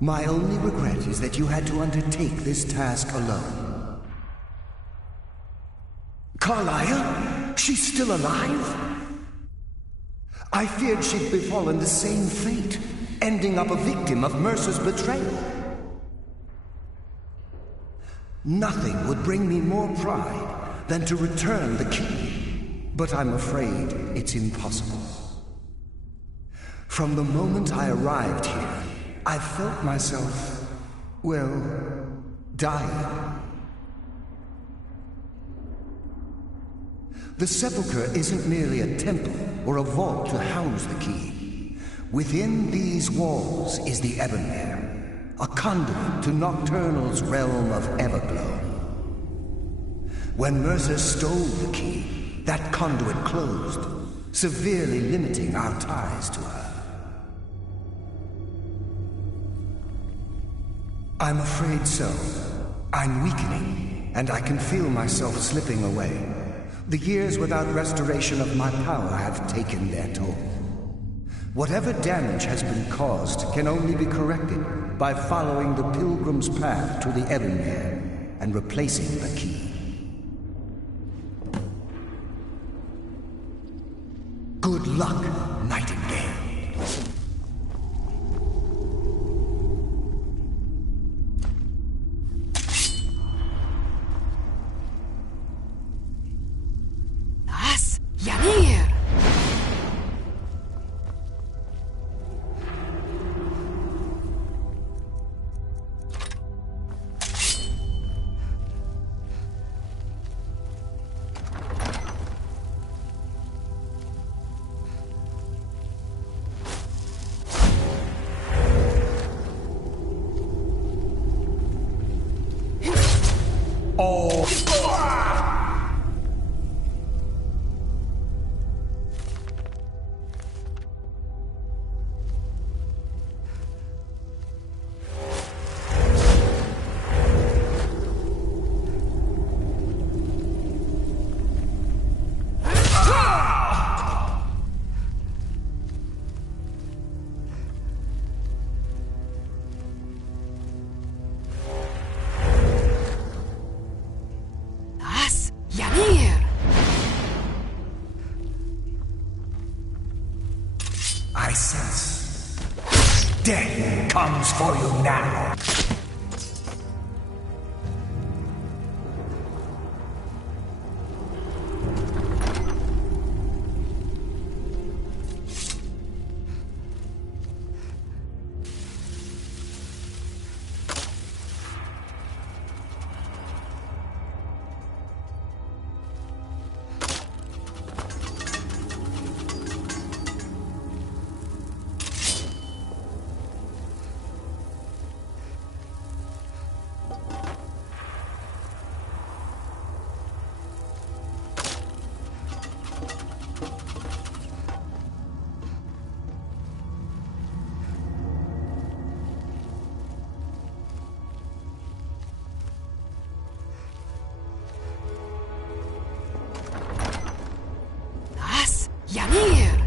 My only regret is that you had to undertake this task alone. Carlyle? She's still alive? I feared she'd befallen the same fate, ending up a victim of Mercer's betrayal. Nothing would bring me more pride than to return the key, but I'm afraid it's impossible. From the moment I arrived here, I felt myself, well, dying. The sepulchre isn't merely a temple or a vault to house the key. Within these walls is the Ebonmere, a conduit to Nocturnal's realm of Everglow. When Mercer stole the key, that conduit closed, severely limiting our ties to her. I'm afraid so. I'm weakening, and I can feel myself slipping away. The years without restoration of my power have taken their toll. Whatever damage has been caused can only be corrected by following the pilgrim's path to the Ebonmere and replacing the key. Good luck, Nightingale. Yanir! I sense death comes for you now. Yanir!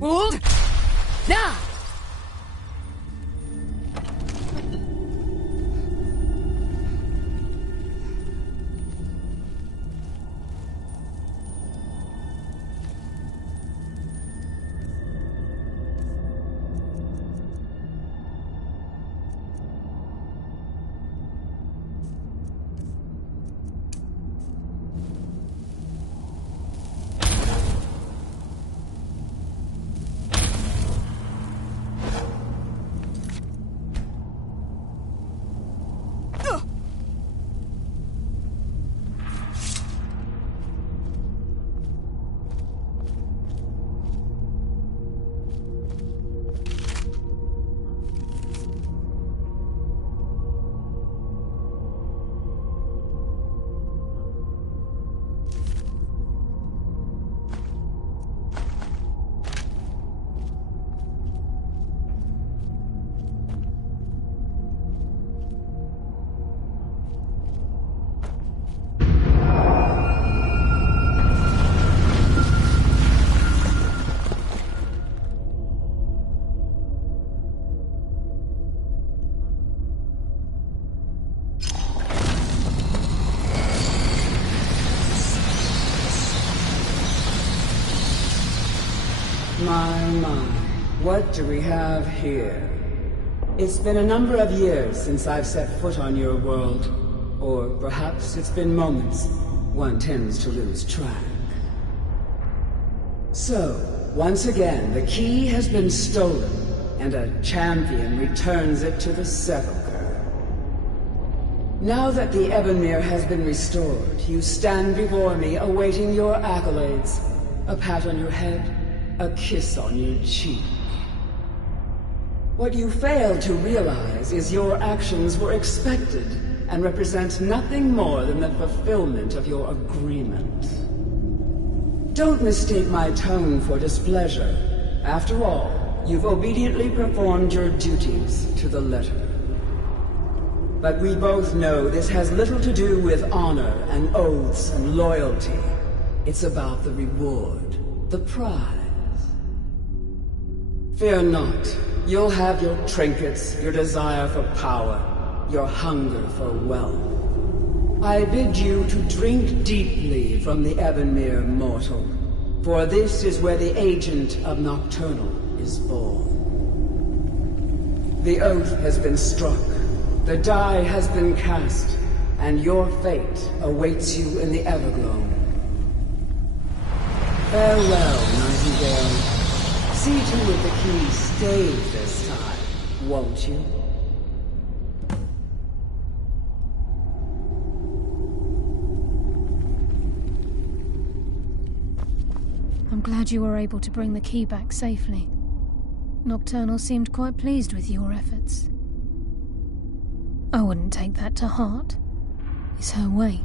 Hold! Now! My. What do we have here? It's been a number of years since I've set foot on your world. Or perhaps it's been moments. One tends to lose track. So, once again, the key has been stolen, and a champion returns it to the sepulchre. Now that the Ebonmere has been restored, you stand before me awaiting your accolades. A pat on your head, a kiss on your cheek. What you fail to realize is your actions were expected and represent nothing more than the fulfillment of your agreement. Don't mistake my tone for displeasure. After all, you've obediently performed your duties to the letter. But we both know this has little to do with honor and oaths and loyalty. It's about the reward, the prize. Fear not. You'll have your trinkets, your desire for power, your hunger for wealth. I bid you to drink deeply from the Ebonmere mortal, for this is where the agent of Nocturnal is born. The oath has been struck, the die has been cast, and your fate awaits you in the Everglow. Farewell, Nightingale. See to it the key stays this time, won't you? I'm glad you were able to bring the key back safely. Nocturnal seemed quite pleased with your efforts. I wouldn't take that to heart. It's her way.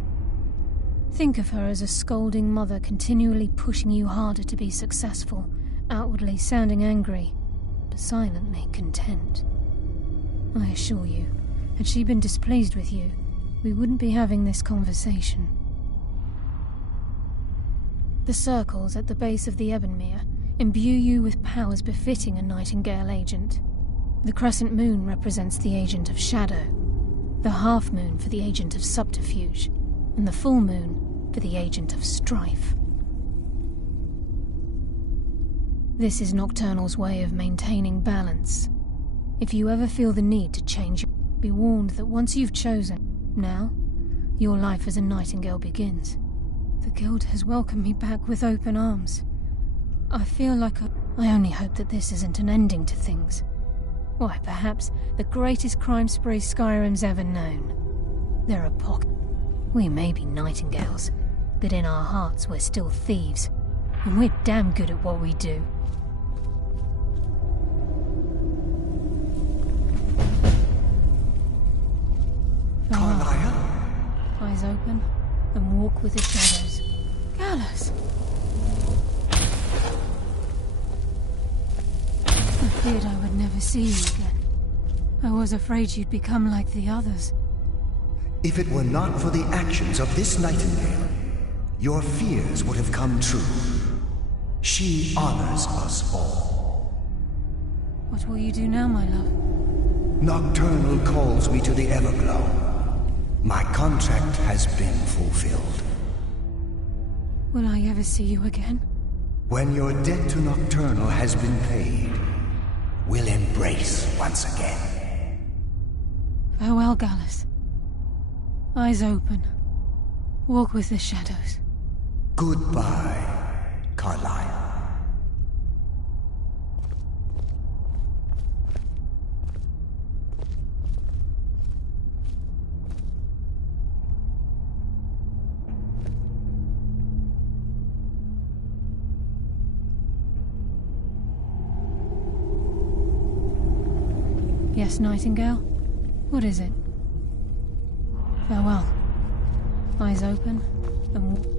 Think of her as a scolding mother continually pushing you harder to be successful, outwardly sounding angry, but silently content. I assure you, had she been displeased with you, we wouldn't be having this conversation. The circles at the base of the Ebonmere imbue you with powers befitting a Nightingale agent. The crescent moon represents the agent of shadow, the half moon for the agent of subterfuge, and the full moon for the agent of strife. This is Nocturnal's way of maintaining balance. If you ever feel the need to change, be warned that once you've chosen, now, your life as a Nightingale begins. The Guild has welcomed me back with open arms. I feel like I only hope that this isn't an ending to things. Why, perhaps the greatest crime spree Skyrim's ever known. There are We may be Nightingales, but in our hearts we're still thieves. And we're damn good at what we do. Carlisle? Eyes open and walk with the shadows. Gallus! I feared I would never see you again. I was afraid you'd become like the others. If it were not for the actions of this Nightingale, your fears would have come true. She honors us all. What will you do now, my love? Nocturnal calls me to the Everglow. My contract has been fulfilled. Will I ever see you again? When your debt to Nocturnal has been paid, we'll embrace once again. Farewell, Gallus. Eyes open. Walk with the shadows. Goodbye, Carlisle. Yes, Nightingale? What is it? Farewell. Eyes open and...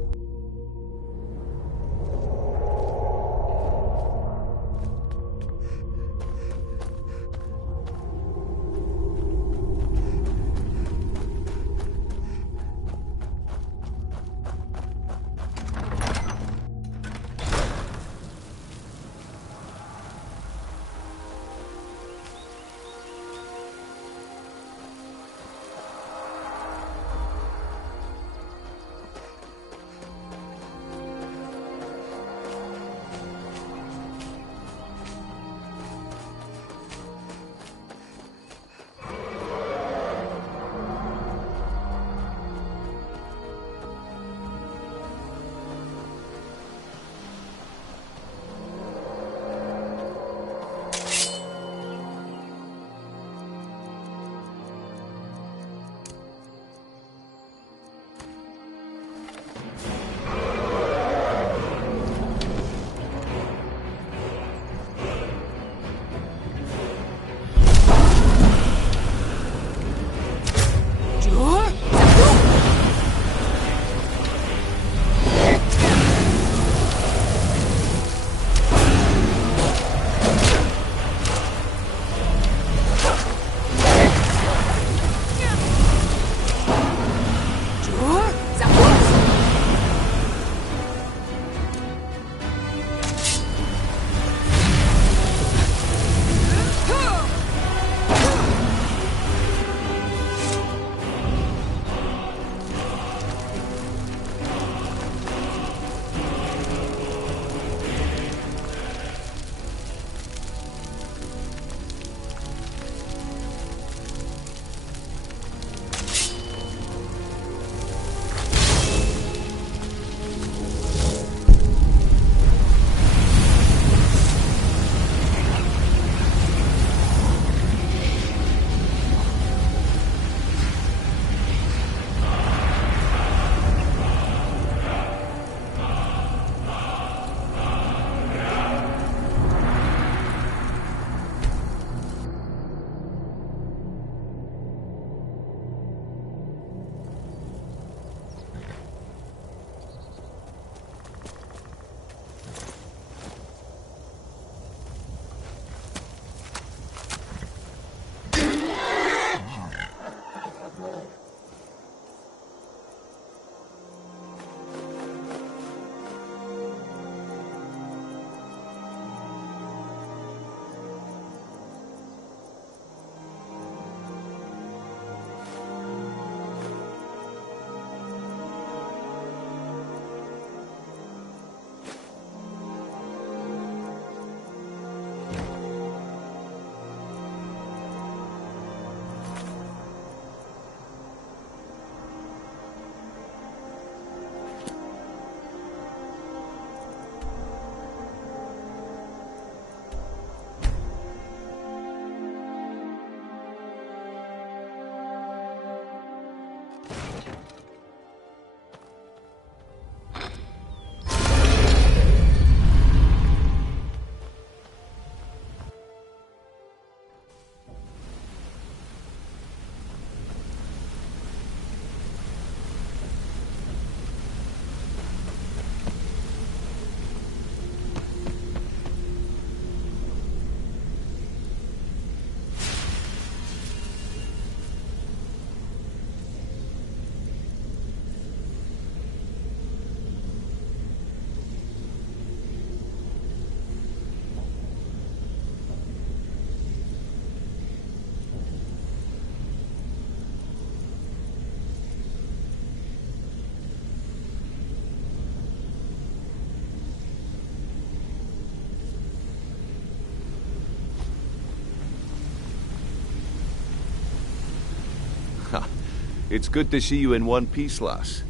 It's good to see you in one piece, lass.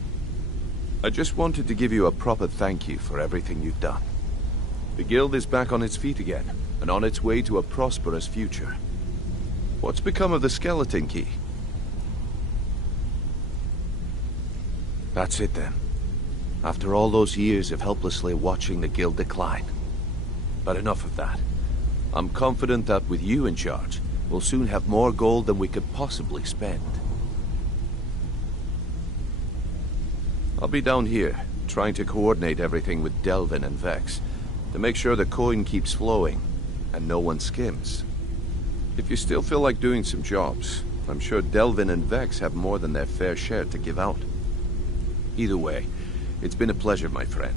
I just wanted to give you a proper thank you for everything you've done. The Guild is back on its feet again, and on its way to a prosperous future. What's become of the skeleton key? That's it then. After all those years of helplessly watching the Guild decline. But enough of that. I'm confident that with you in charge, we'll soon have more gold than we could possibly spend. I'll be down here, trying to coordinate everything with Delvin and Vex, to make sure the coin keeps flowing, and no one skims. If you still feel like doing some jobs, I'm sure Delvin and Vex have more than their fair share to give out. Either way, it's been a pleasure, my friend.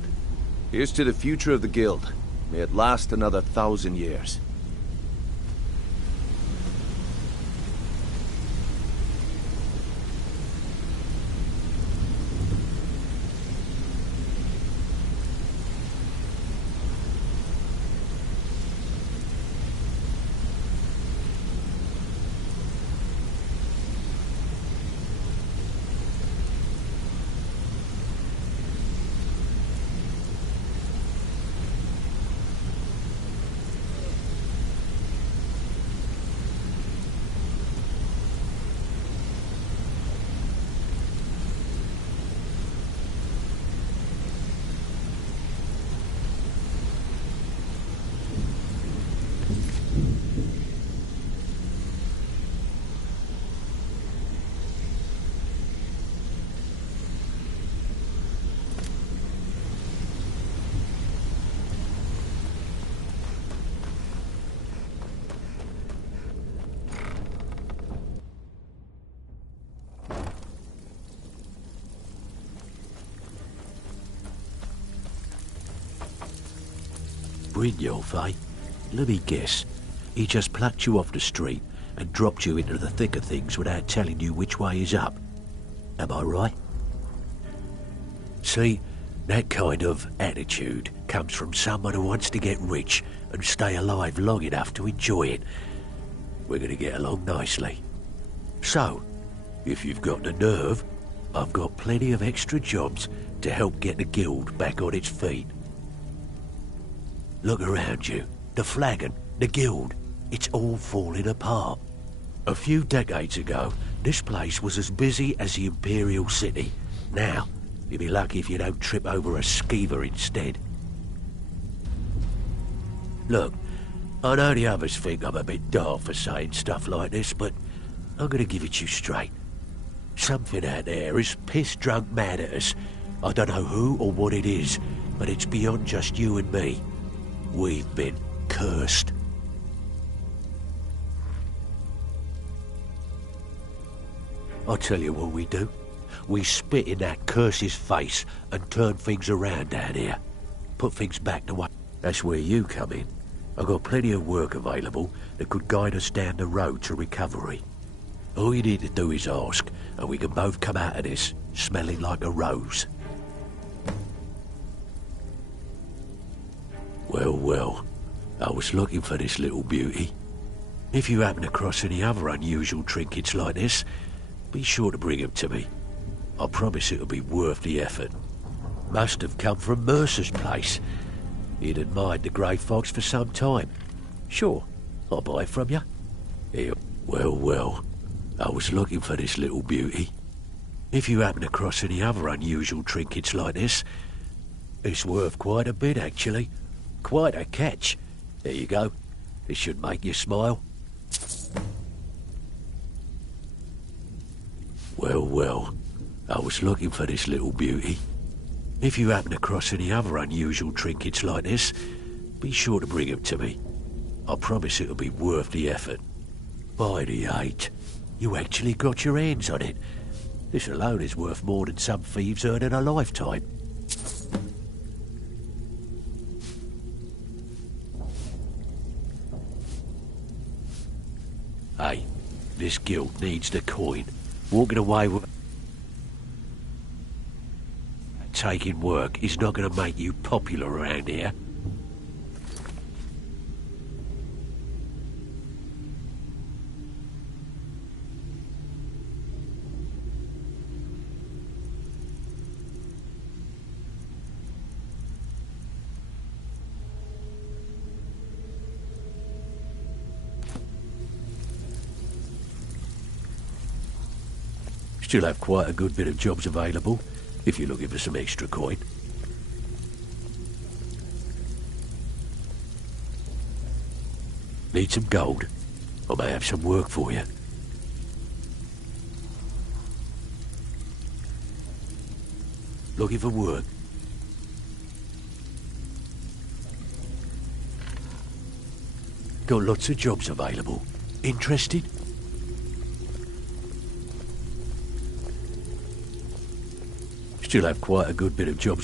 Here's to the future of the Guild. May it last another 1,000 years. Brynjolf, eh? Let me guess. He just plucked you off the street and dropped you into the thick of things without telling you which way is up. Am I right? See, that kind of attitude comes from someone who wants to get rich and stay alive long enough to enjoy it. We're going to get along nicely. So, if you've got the nerve, I've got plenty of extra jobs to help get the Guild back on its feet. Look around you. The flagon, the Guild, it's all falling apart. A few decades ago, this place was as busy as the Imperial City. Now, you'll be lucky if you don't trip over a skeever instead. Look, I know the others think I'm a bit daft for saying stuff like this, but I'm gonna give it you straight. Something out there is piss-drunk mad at us. I don't know who or what it is, but it's beyond just you and me. We've been cursed. I'll tell you what we do. We spit in that curse's face and turn things around down here. Put things back the way. That's where you come in. I've got plenty of work available that could guide us down the road to recovery. All you need to do is ask, and we can both come out of this smelling like a rose. Well, well, I was looking for this little beauty. If you happen across any other unusual trinkets like this, be sure to bring them to me. I promise it'll be worth the effort. Must have come from Mercer's place. He'd admired the grey fox for some time. Sure, I'll buy it from you. Here. Well, well, I was looking for this little beauty. If you happen across any other unusual trinkets like this, it's worth quite a bit, actually. Quite a catch. There you go. This should make you smile. Well, well, I was looking for this little beauty. If you happen across any other unusual trinkets like this, be sure to bring them to me. I promise it'll be worth the effort. By the 8, you actually got your hands on it. This alone is worth more than some thieves earn in a lifetime. Hey, this guild needs the coin. Walking away with taking work is not going to make you popular around here. Still have quite a good bit of jobs available, if you're looking for some extra coin. Need some gold? I may have some work for you. Looking for work? Got lots of jobs available. Interested? Still have quite a good bit of jobs